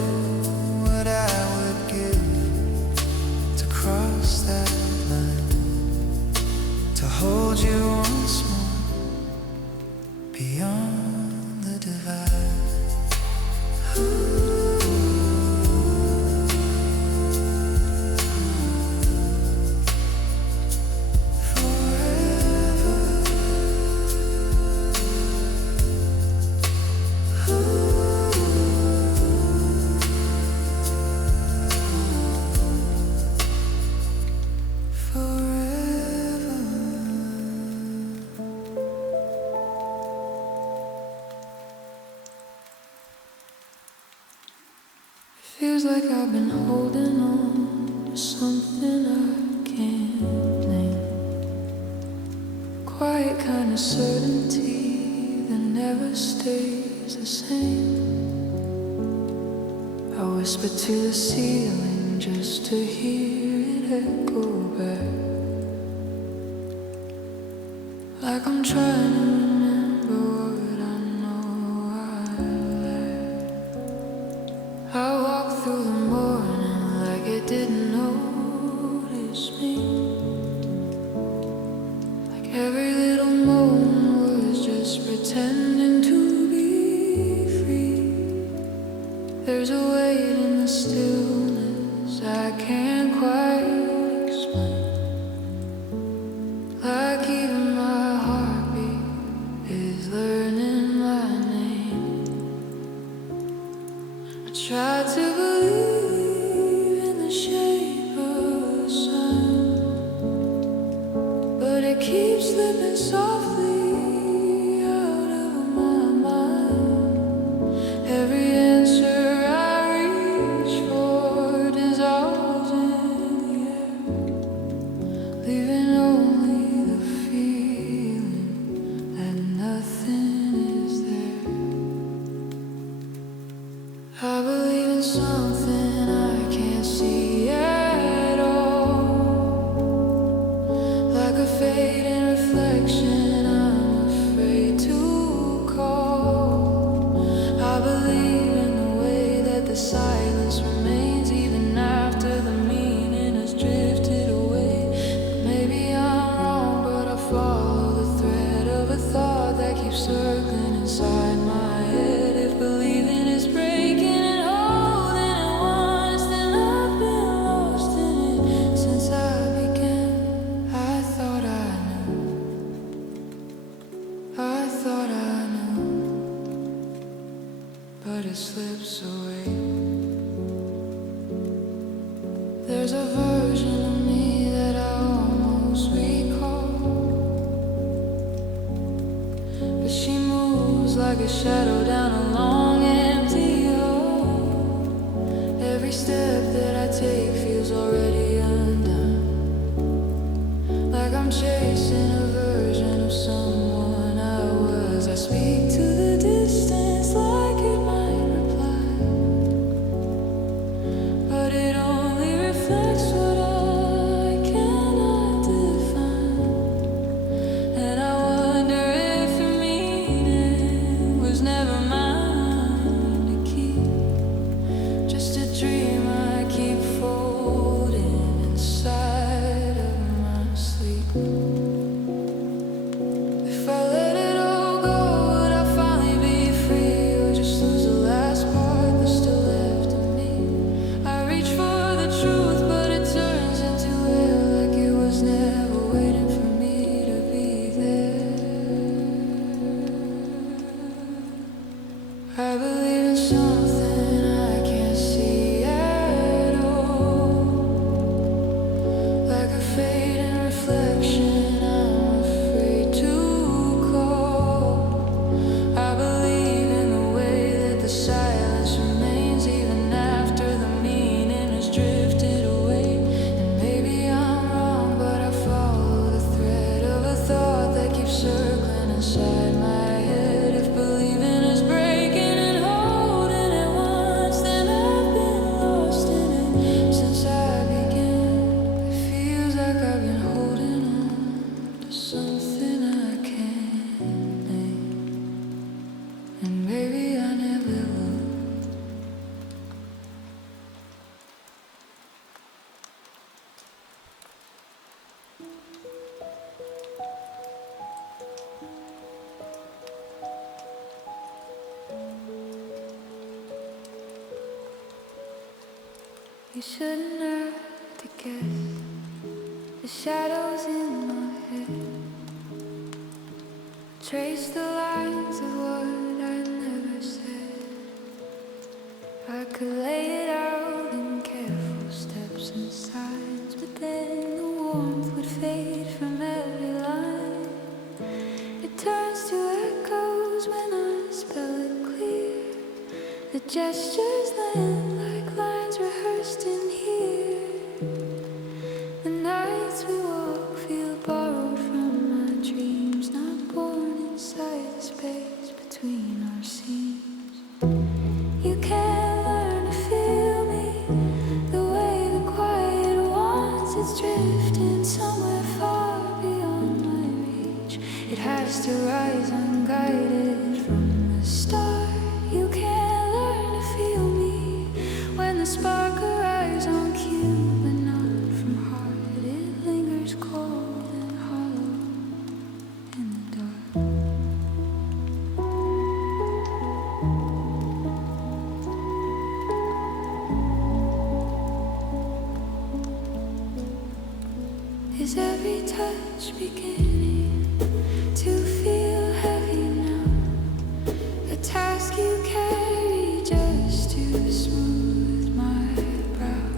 What I would give to cross that line, to hold you once more beyond the divide. Feels like I've been holding on to something I can't name. Quiet kind of certainty that never stays the same. I whisper to the ceiling just to hear it echo back, like I'm trying to remember what I know I lacked. I walk through the morning like it didn't notice me, like every little moment was just pretending to be free. There's a weight in the stillness I can't quite explain, like even my heartbeat is learning my name. I try to believe in the shape of the sun, but it keeps slipping softly out of my mind. Every answer I reach for dissolves in the air, leaving only the feeling that nothing is there. I believe in something I can't see at all, it slips away. There's a version of me that I almost recall, but she moves like a shadow down a long empty hall. Every step that I take feels already undone, like I'm chasing a version of someone I was. I speak to the distance like it might reply, but it only reflects what I cannot define. And I wonder if the meaning was never mine to keep, just a dream I keep folding inside of my sleep. If I let it all go, would I finally be free, or just lose the last part that's still left of me? I reach for the truth, but it turns into air, like it was never waiting for me to be there. I believe in something I can't see at all, like a fading reflection I'm afraid to call. I believe in the way that the silence remains even after the meaning has drifted away. And maybe I'm wrong, but I follow the thread of a thought that keeps circling inside my head. If believing is breaking and holding at once, then I've been lost in it since I began. It feels like I've been holding on to something I can't name, and maybe I never will. You shouldn't have to guess the shadows in my head. Trace the lines of what I never said. I could lay it out in careful steps and signs, but then the warmth would fade from every line. It turns to echoes when I spell it clear. The gestures land like lines rehearsed in here. The nights we walk feel borrowed from my dreams, not born inside the space between our seams. You can't learn to feel me the way the quiet wants. It's drifting somewhere far beyond my reach. It has to rise unguided from the start. You can't learn to feel me when the spark arrives on cue, but not from heart. It lingers cold and hollow in the dark. Is every touch beginning to feel heavy now? A task you carry just to smooth my brow.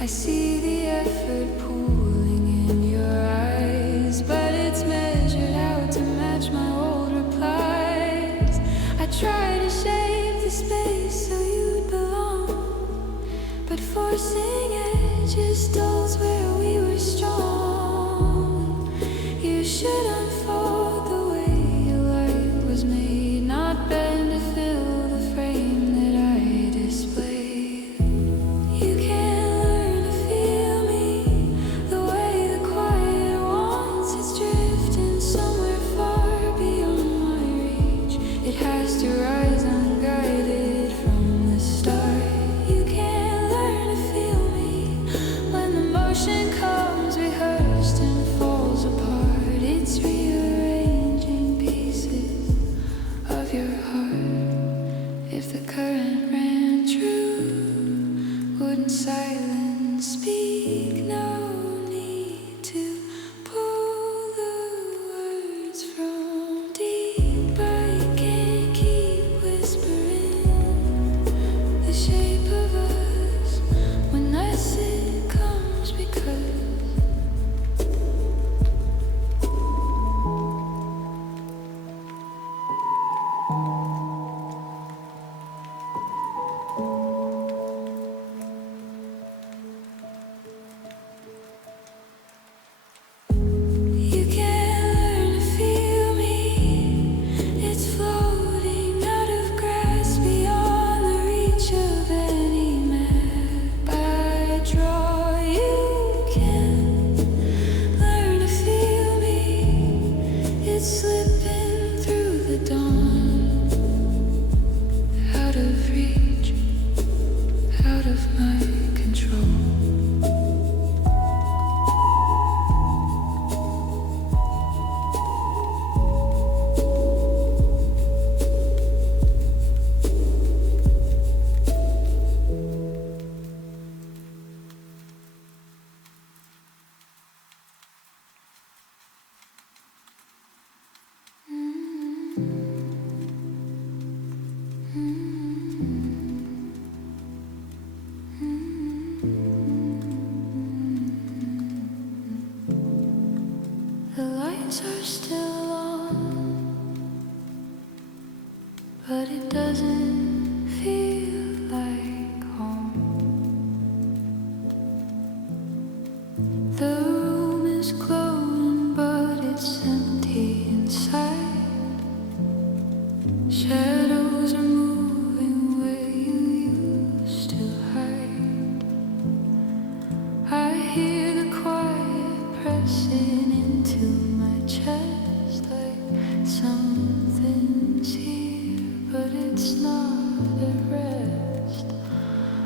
I see the effort pooling in your eyes, but it's measured out to match my old replies. I try to shape the space so you'd belong, but forcing edges dulls where we were strong. You should unfold the way your light was made, not bend to fill the frame that I displayed. You can't learn to feel me the way the quiet wants. It's drifting somewhere far beyond my reach. It has to rise unguided from the start. You can't learn to feel me when the motion comes rehearsed and falls apart. It's rearranging pieces of your heart. If the current ran true, wouldn't silence speak? No need to pull the words from deep. I can't keep whispering lights are still on, but it doesn't feel like home. The room is glowing, but it's empty inside. Shadows are moving where you used to hide. I hear the quiet pressing into my chest, like something's here, but it's not at rest.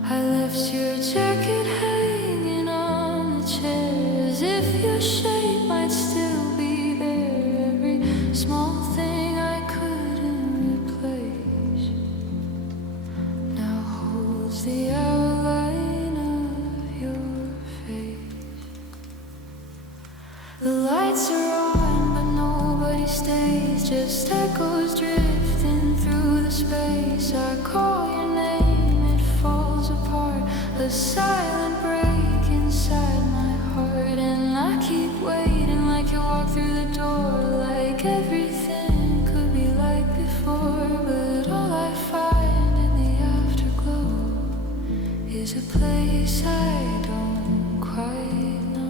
I left your jacket hanging on the chair, as if your shape might still be there. Every small thing I couldn't replace now holds the outline of your face. The lights are on, but nobody stays, just echoes drifting through the space. I call your name, it falls apart, a silent break inside my heart. And I keep waiting, like you walk through the door, like everything could be like before. But all I find in the afterglow is a place I don't quite know.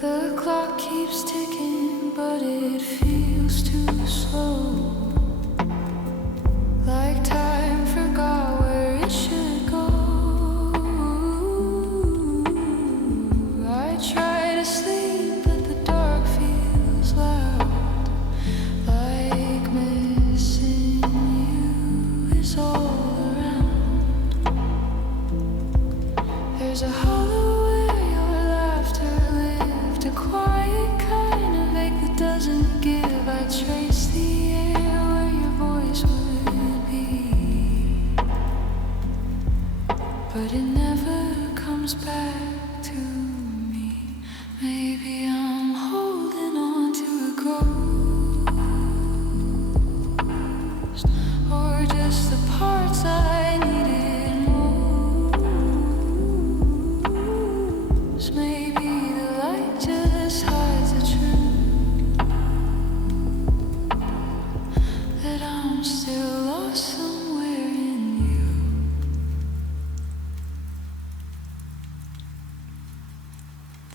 The clock keeps ticking, but it feels too slow, like time forgot where it should go. I try to sleep, but the dark feels loud, like missing you is all around. There's a hollow where your laughter lived, a quiet kind of ache that doesn't give. I trace the air where your voice would be, but it never comes back to me. Maybe I'm holding on to a ghost, or just the parts I needed most. Maybe the light just hides the truth, that I'm still lost somewhere in you.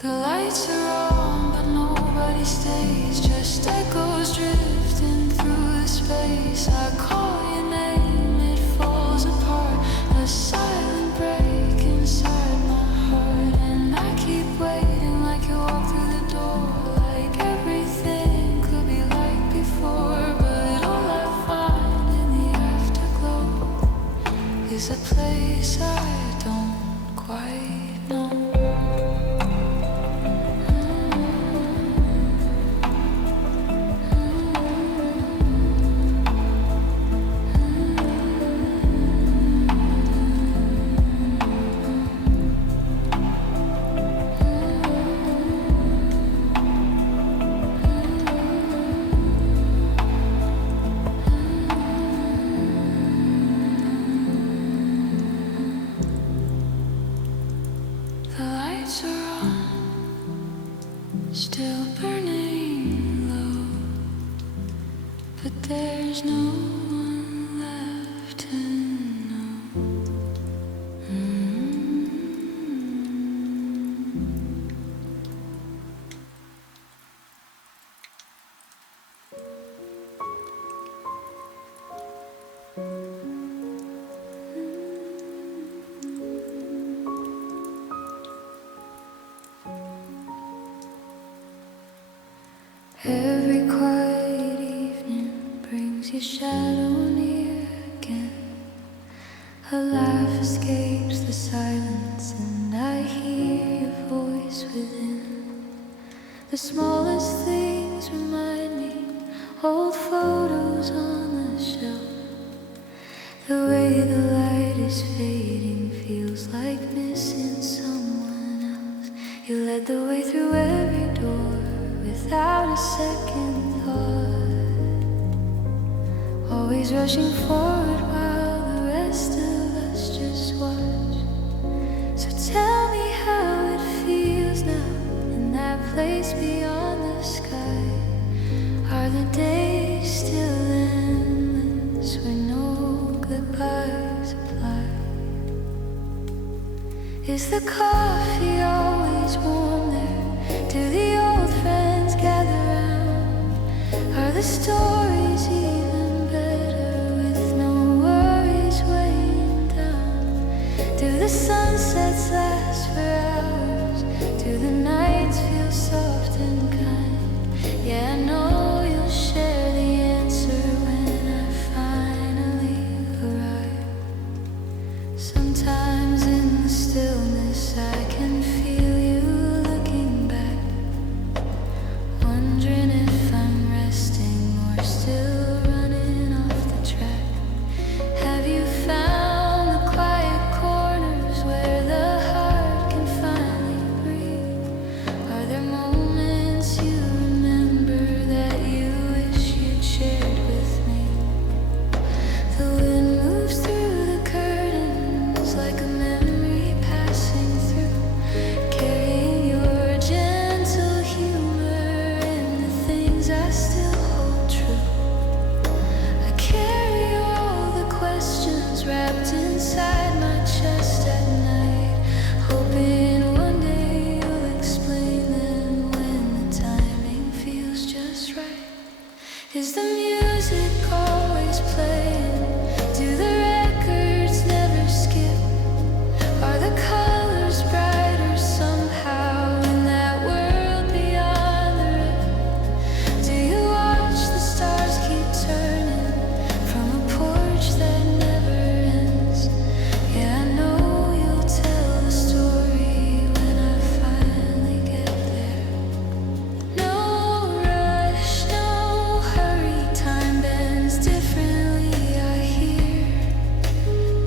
The lights are on, but nobody stays, just echoes drifting through the space. I call your name, it falls apart, a silent break inside my heart. And I keep waiting, like you walk through the door, like everything could be like before. But all I find in the afterglow is a place I don't quite know. The lights are on, still burning low, but there's no one left to know. Every quiet evening brings your shadow near again. A laugh escapes the silence, and I hear your voice within. The smallest things remind me, old photos on the shelf. The way the light is fading feels like missing someone else. You led the way through every door without a second thought, always rushing forward while the rest of us just watch. So tell me how it feels now days beyond the sky? Are the days still endless with no goodbyes applied? Is the coffee always warm there? Do the old friends gather round? Are the stories even better with no worries weighing down? Do the sunsets last for hours? Do the nights feel soft and kind? Yeah, I know you'll share the answer when I finally arrive. Sometimes in the stillness I can feel you looking back, wondering if I'm resting or still running off the track. Have you found the quiet corners where the heart can finally breathe? Are there moments you remember that you wish you'd shared with me? The wind moves through the curtains like a memory passing through, carrying your gentle humor in the things I still hold true. I carry all the questions wrapped inside my chest at night, hoping one day you'll explain them when the timing feels just right. Is the music always playing? Do the records never skip? Are the colors brighter somehow in that world beyond the rift? Do you watch the stars keep turning from a porch that never ends? Yeah, I know you'll tell the story when I finally get there. No rush, no hurry, time bends differently, I hear.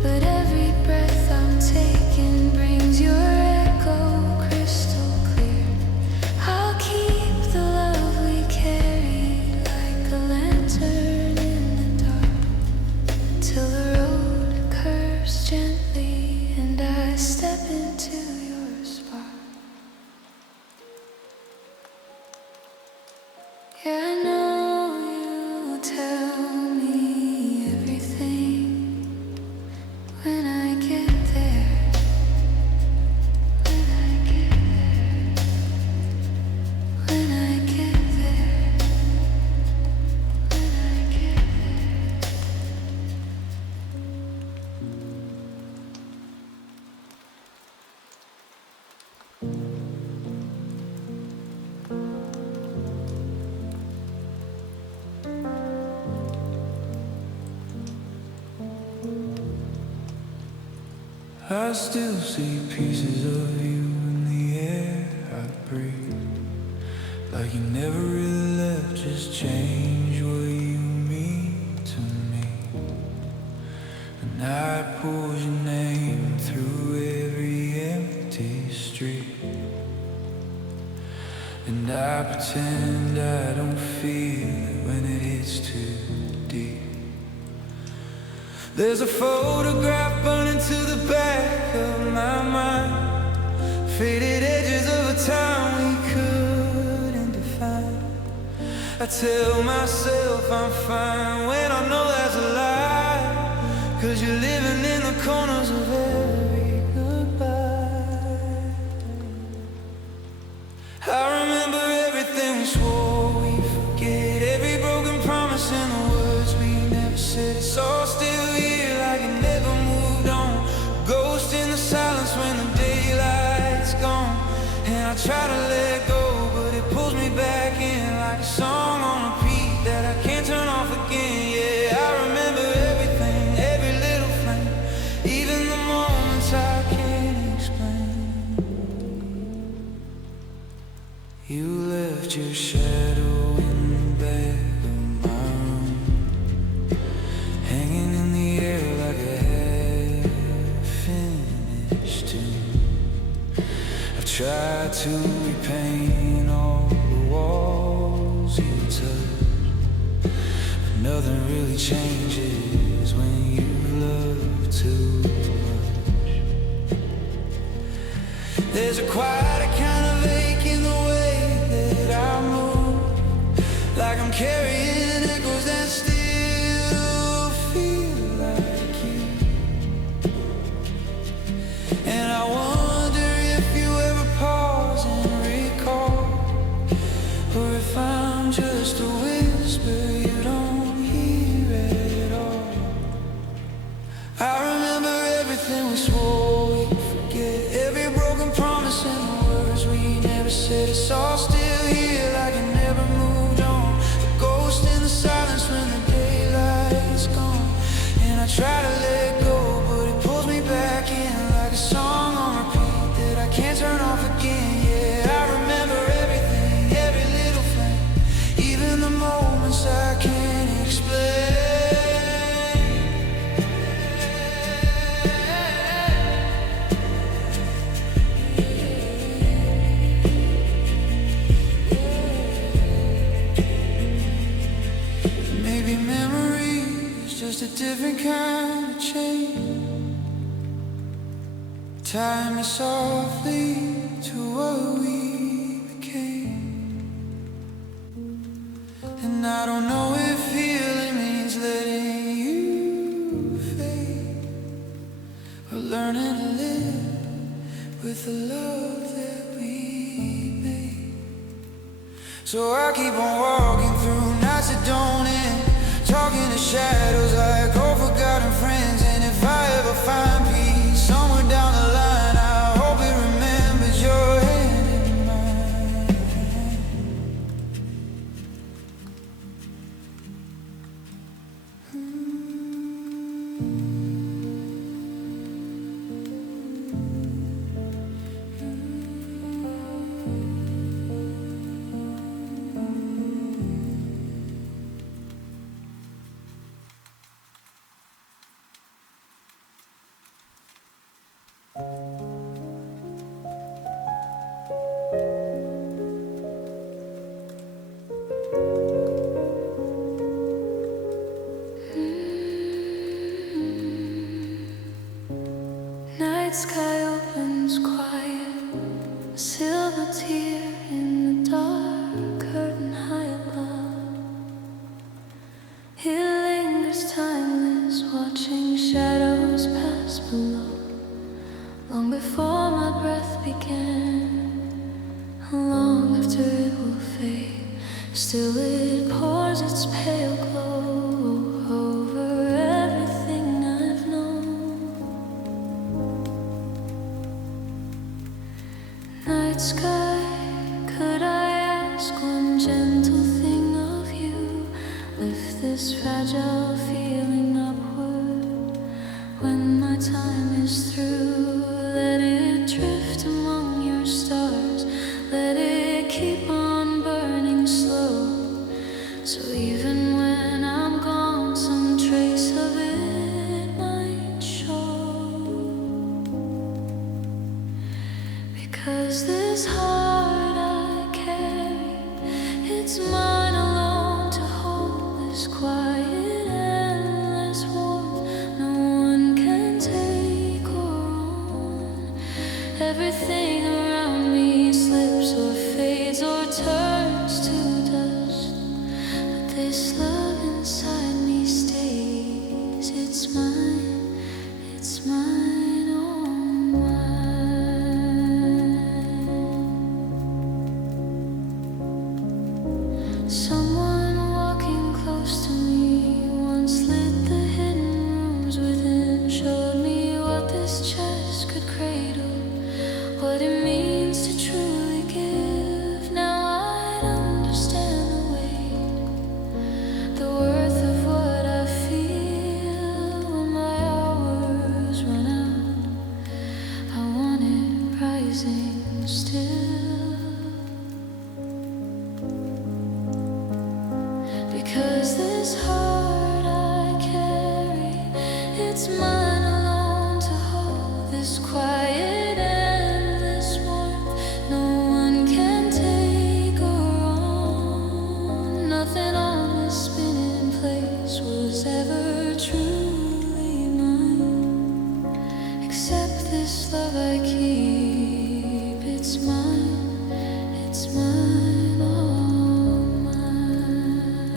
But every breath I'm taking brings your echo crystal clear. I'll keep the love we carried like a lantern in the dark, till the road curves gently and I step into your spark. Yeah, I know you'll tell me everything when I get there. When I get there. When I get there. When I get there. I still see pieces of you in the air I breathe. Like you never really left, just change what you mean to me. The night pours your name through every empty street, and I pretend I don't feel it when it hits too deep. There's a photograph burning to the back of my mind, faded edges of a time we couldn't define. I tell myself I'm fine when I know that's a lie, 'cause you're living in the corners of every goodbye. I remember everything we swore we'd forget, every broken promise and the words we never said. It's all still here like it never moved on, ghost in the silence when the daylight's gone. And I try to let go, but it pulls me back in like a song on repeat that I can't turn off again. Yeah, I remember everything, every little flame, even the moments I can't explain. You left your shadow in the back of my room, hanging in the air like a half-finished tune. I've tried to repaint all the walls you touch, but nothing really changes when you love too much. There's a quiet kind of ache in the way that carrying echoes that still feel like you. And I wonder if you ever pause and recall, or if I'm just a whisper you don't hear at all. I remember everything we swore we'd forget, every broken promise and the words we never said. It's all still here like it never moved on, a ghost in the silence when the daylight's gone. And I try to let go, but it pulls me back in like a song on repeat that I can't turn off again. Yeah, I remember everything, every little thing, even the moments I can't explain. Maybe memory is just a different kind of chain, tie me softly to what we became. And I don't know if healing means letting you fade, or learning to live with the love that we made. So I keep on walking through nights that don't end, talking to shadows like old forgotten friends. And if I ever find peace somewhere down the line, I hope it remembers your hand in mine. Night sky opens quiet, a silver tear in the dark, curtain high above. It lingers timeless, watching shadows pass below. Long before my breath began, long after it will fade, still it pours its pale glow over everything I've known. Night sky, could I ask one gentle thing of you? Lift this fragile feeling upward when my time is through. Let it drift among your stars, let it keep on burning slow, so even when I'm gone, some trace of it might show. Because this heart I carry, it's mine alone to hold, this quiet endless warmth no one can take or own. Everything around me slips or fades or turns to dust, but this love inside me stays. It's mine, it's mine, oh mine. Someone walking close to me once lit the hidden rooms within, showed me what this chest could cradle, what it means to truly give. Now I understand the weight, the worth of what I feel. When my hours run out, I want it rising still. Because this heart I carry, it's mine alone to hold, this quiet endless warmth no one can take or own. Nothing on this spinning place was ever truly mine, except this love I keep. It's mine, all mine.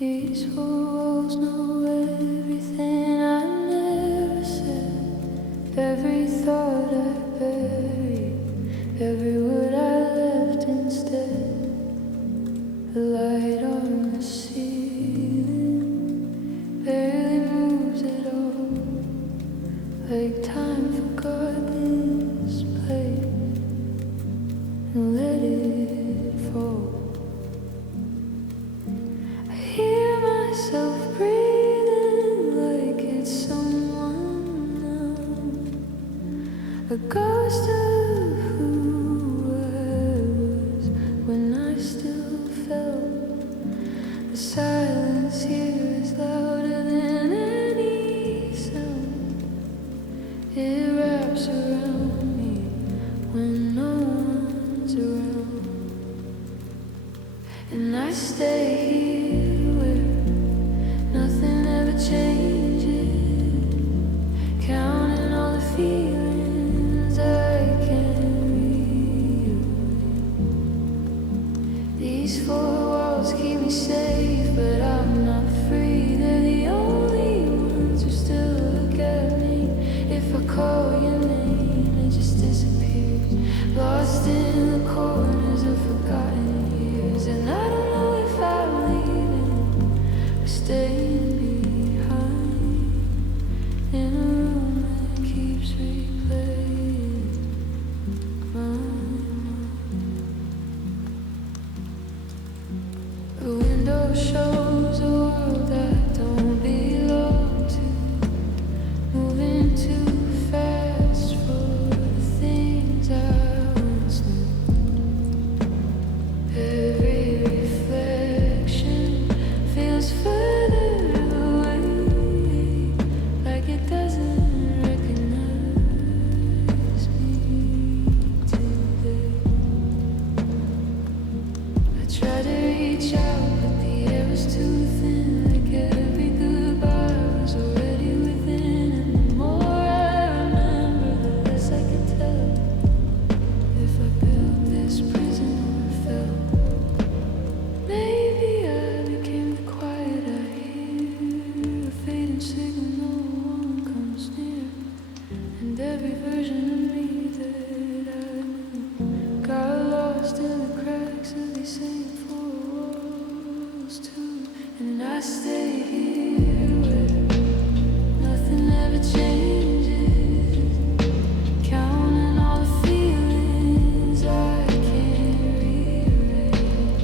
These walls know everything I never said, every thought I buried, every word I left instead. The light on the ceiling barely moves at all, like time forgot this place and let it fall. I hear myself breathing like it's someone else, a ghost of who I was when I still felt. The silence here is louder than any sound. It wraps around me when no one's around, and I stay here where nothing ever changes, counting all the feelings I can read. These four walls keep me safe, but I'm not free. They're the only ones who still look at me. If I call your name, it just disappears, lost in the corners of forgotten years. And I don't know if I'm leaving or staying behind in a room that keeps replaying my mind. The window shows a world I don't belong to, moving too fast for the things I once knew. Every reflection feels further away, like it doesn't recognize me today. I try to reach out, but the air was too thin, like every goodbye was already within. And the more I remember, the less I can tell if I built this prison or fell. Maybe I became the quiet I hear, a fading signal no one comes near. And every version of me that I knew got lost in the cracks of these same four walls too. And I stay here where nothing ever changes, counting all the feelings I can't rearrange.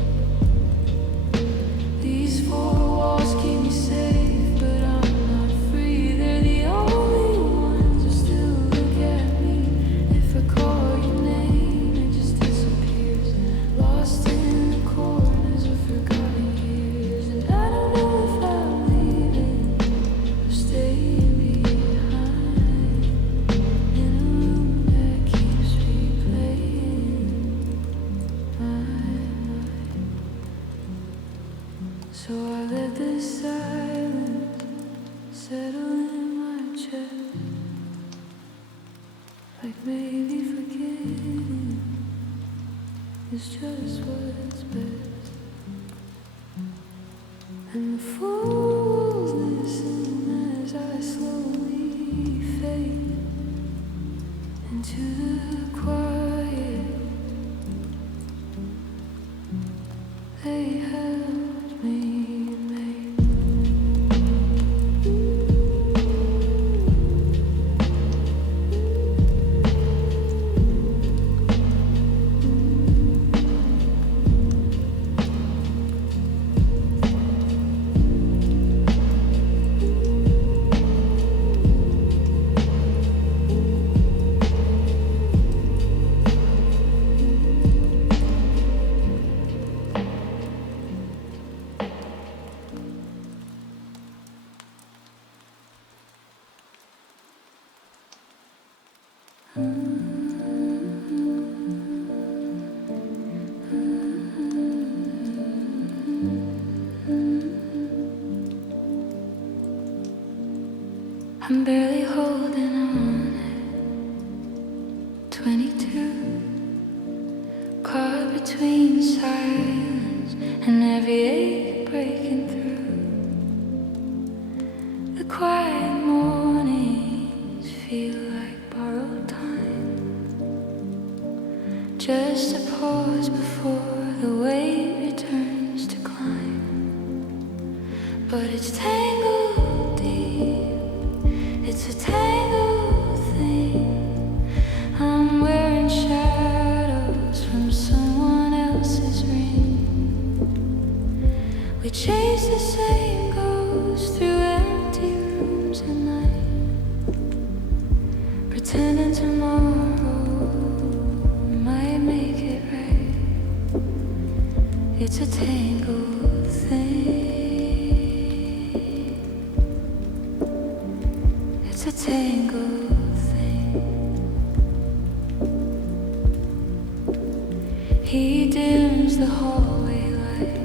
These four walls keep me safe, but I'm not free. They're the only ones who still look at me. If I call your name, it just disappears, lost in the corners of forgotten years. And I don't know if I'm leaving or staying behind in a room that keeps replaying my mind. So I let the silence settle in my chest, like maybe forgetting is just what's best. And the fools listen as I slowly fade into the quiet. They helped me make. I'm barely holding on at 22, caught between silence and every ache breaking through. but it's tangled deep. It's a tangled thing. I'm wearing shadows from someone else's ring. We chase the same ghosts through empty rooms at night, pretending tomorrow might make it right. It's a tangled thing. It's a tangled thing. He dims the hallway light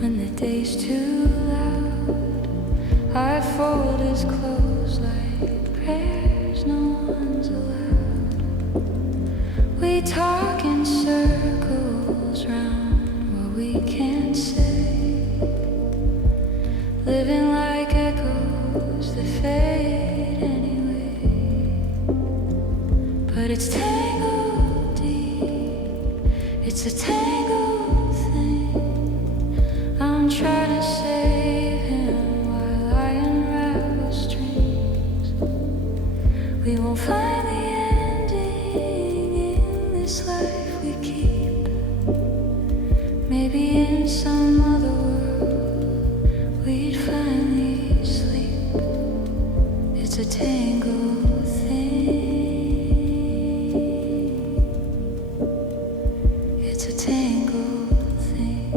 when the day's too loud. I fold his clothes like prayers no one's allowed. We talk in circles round what we can't say, living like echoes that fade anyway. But it's tangled deep. It's a tangled thing. I'm trying to save him while I unravel strings. We won't find the ending in this life we keep. Maybe in some other world we'd finally sleep. It's a tangled thing. It's a tangled thing.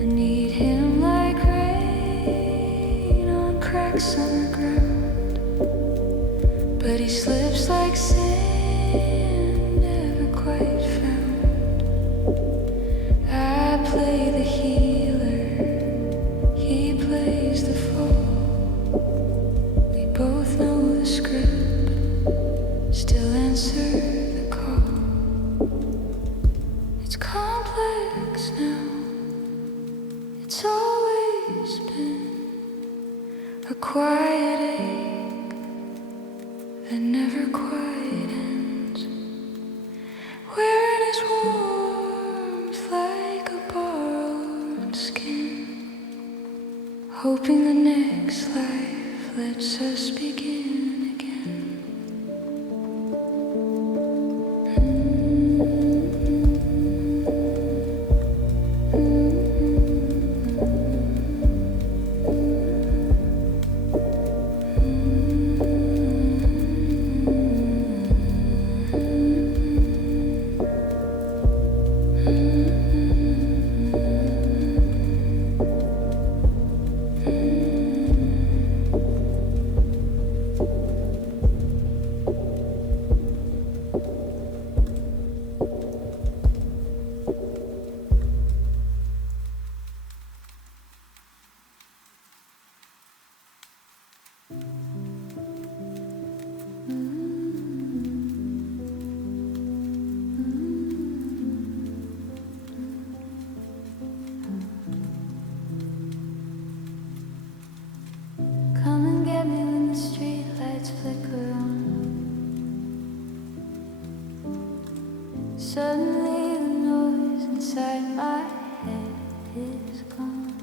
I need him like rain on cracked summer ground, but he slips like sand, never quite found. I play the healer, he plays the fall. We both know the script, still answer the call. It's complex now. It's always been a quiet ache that never quite ends. Wearing his warmth like a borrowed skin, hoping the next life lets us begin again. Come and get me when the street lights flicker on. Suddenly the noise inside my head is gone.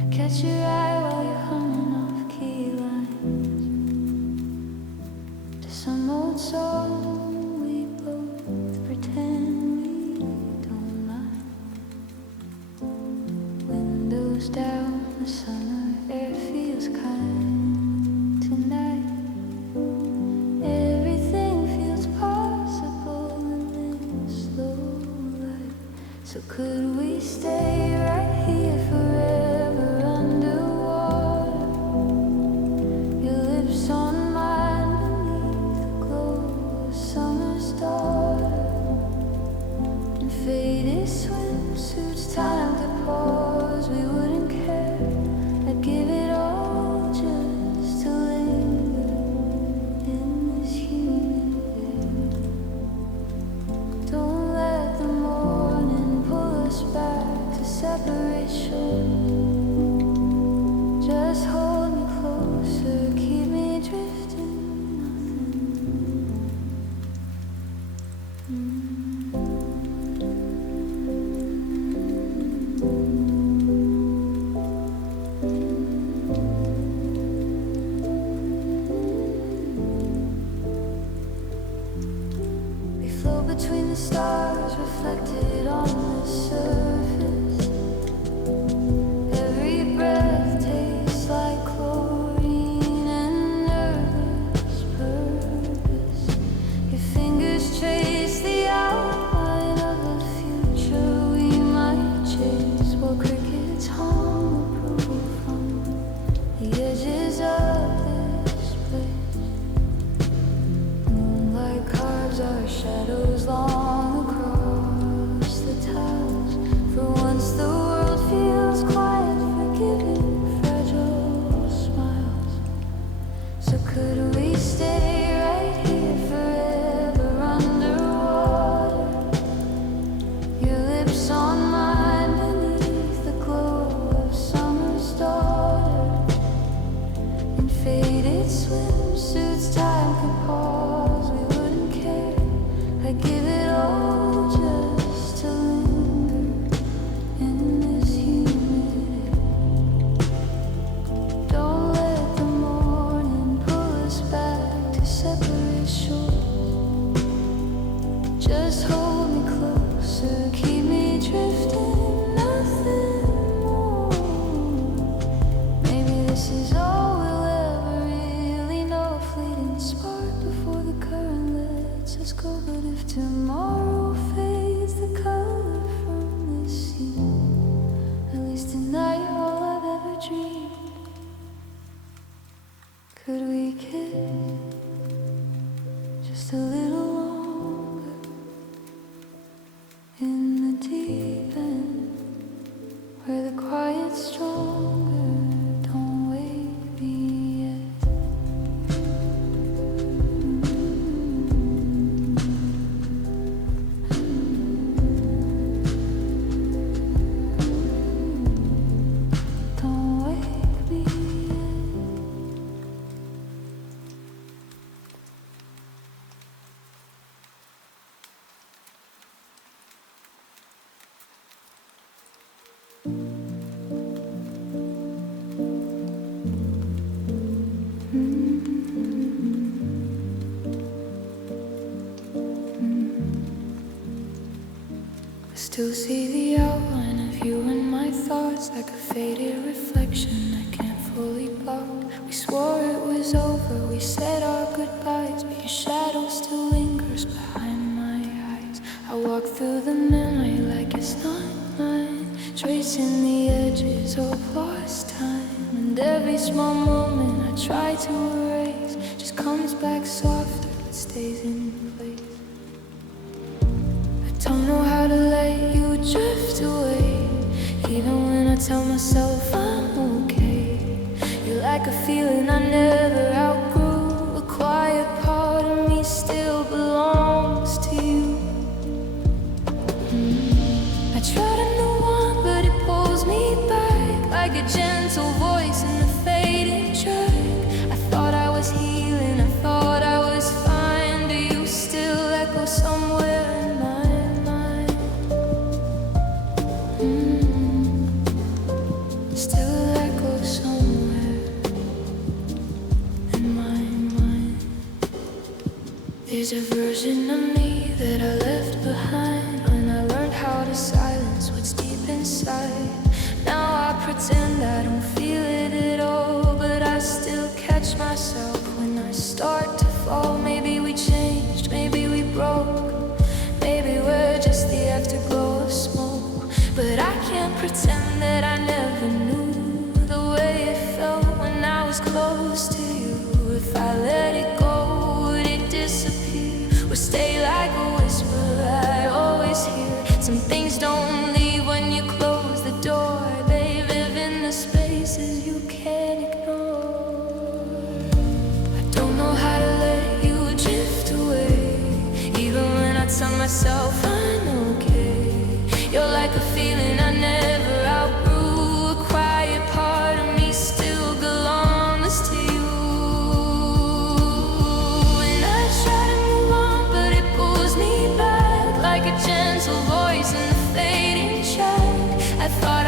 I catch your eye while you're humming off key lines to some old song we both pretend we don't mind. Windows down, the summer air feels kind tonight. Everything feels possible in this slow life. So could we stay right here forever underwater? Your lips on mine beneath the glow of summer's daughter. In faded swimsuits, time to pause. We wouldn't care. I'd give it all just to linger in this humid air. Don't let the morning pull us back to separate shores. Just hold me closer, keep me drifting, nothing. stars reflected on the surface. Every breath tastes like chlorine and nervous purpose. Your fingers trace the outline of the future we might chase, while crickets hum approval from the edges of this place. Moonlight carves our shadows long across the tiles. For once the world feels quiet, forgiving fragile smiles. So could we stay right here forever underwater? Your lips on mine beneath the glow of summer's daughter. In faded swimsuits, time could pause, we wouldn't care. I'd give it all just to linger in this humidity. Don't let the morning pull us back to separate shores. Just hold me closer, keep me drifting, nothing more. Maybe this is all we'll ever really know, a fleeting spark before the current lets us go. But if tomorrow fades the color from this scene, at least tonight all I've ever dreamed. Could we kiss just a little longer in the deep end, where the quiet's stronger? Don't wake me yet. Don't wake me yet. I still see the outline of you in my thoughts, like a faded reflection I can't fully block. We swore it was over, we said our goodbyes, but your shadow still lingers behind my eyes. I walk through the memory like it's not mine, tracing the edges of lost time. And every small moment I try to erase just comes back softer but stays in place. Don't know how to let you drift away, even when I tell myself I'm okay. You're like a feeling I never outgrew, a quiet part of me still belongs to you. I try to move on, but it pulls me back, like a gentle voice in the fading track. I thought I was healing, I thought I was fine. Do you still echo somewhere in my still echo somewhere in my mind? There's a version of me that I left behind when I learned how to silence what's deep inside. Now I pretend I don't feel it at all, but I still catch myself when I start to fall. Maybe we changed, maybe we broke, maybe we're just the afterglow of smoke. But I can't pretend that I never knew the way it felt when I was close to you. If I let it go, would it disappear or stay like a whisper I always hear? Some things don't leave when you close the door. They live in the spaces you can't ignore. I don't know how to let you drift away, even when I tell myself I'm okay. You're like a feeling I never outgrew, a quiet part of me still belongs to you. And I try to move on, but it pulls me back, like a gentle voice in the fading track. I thought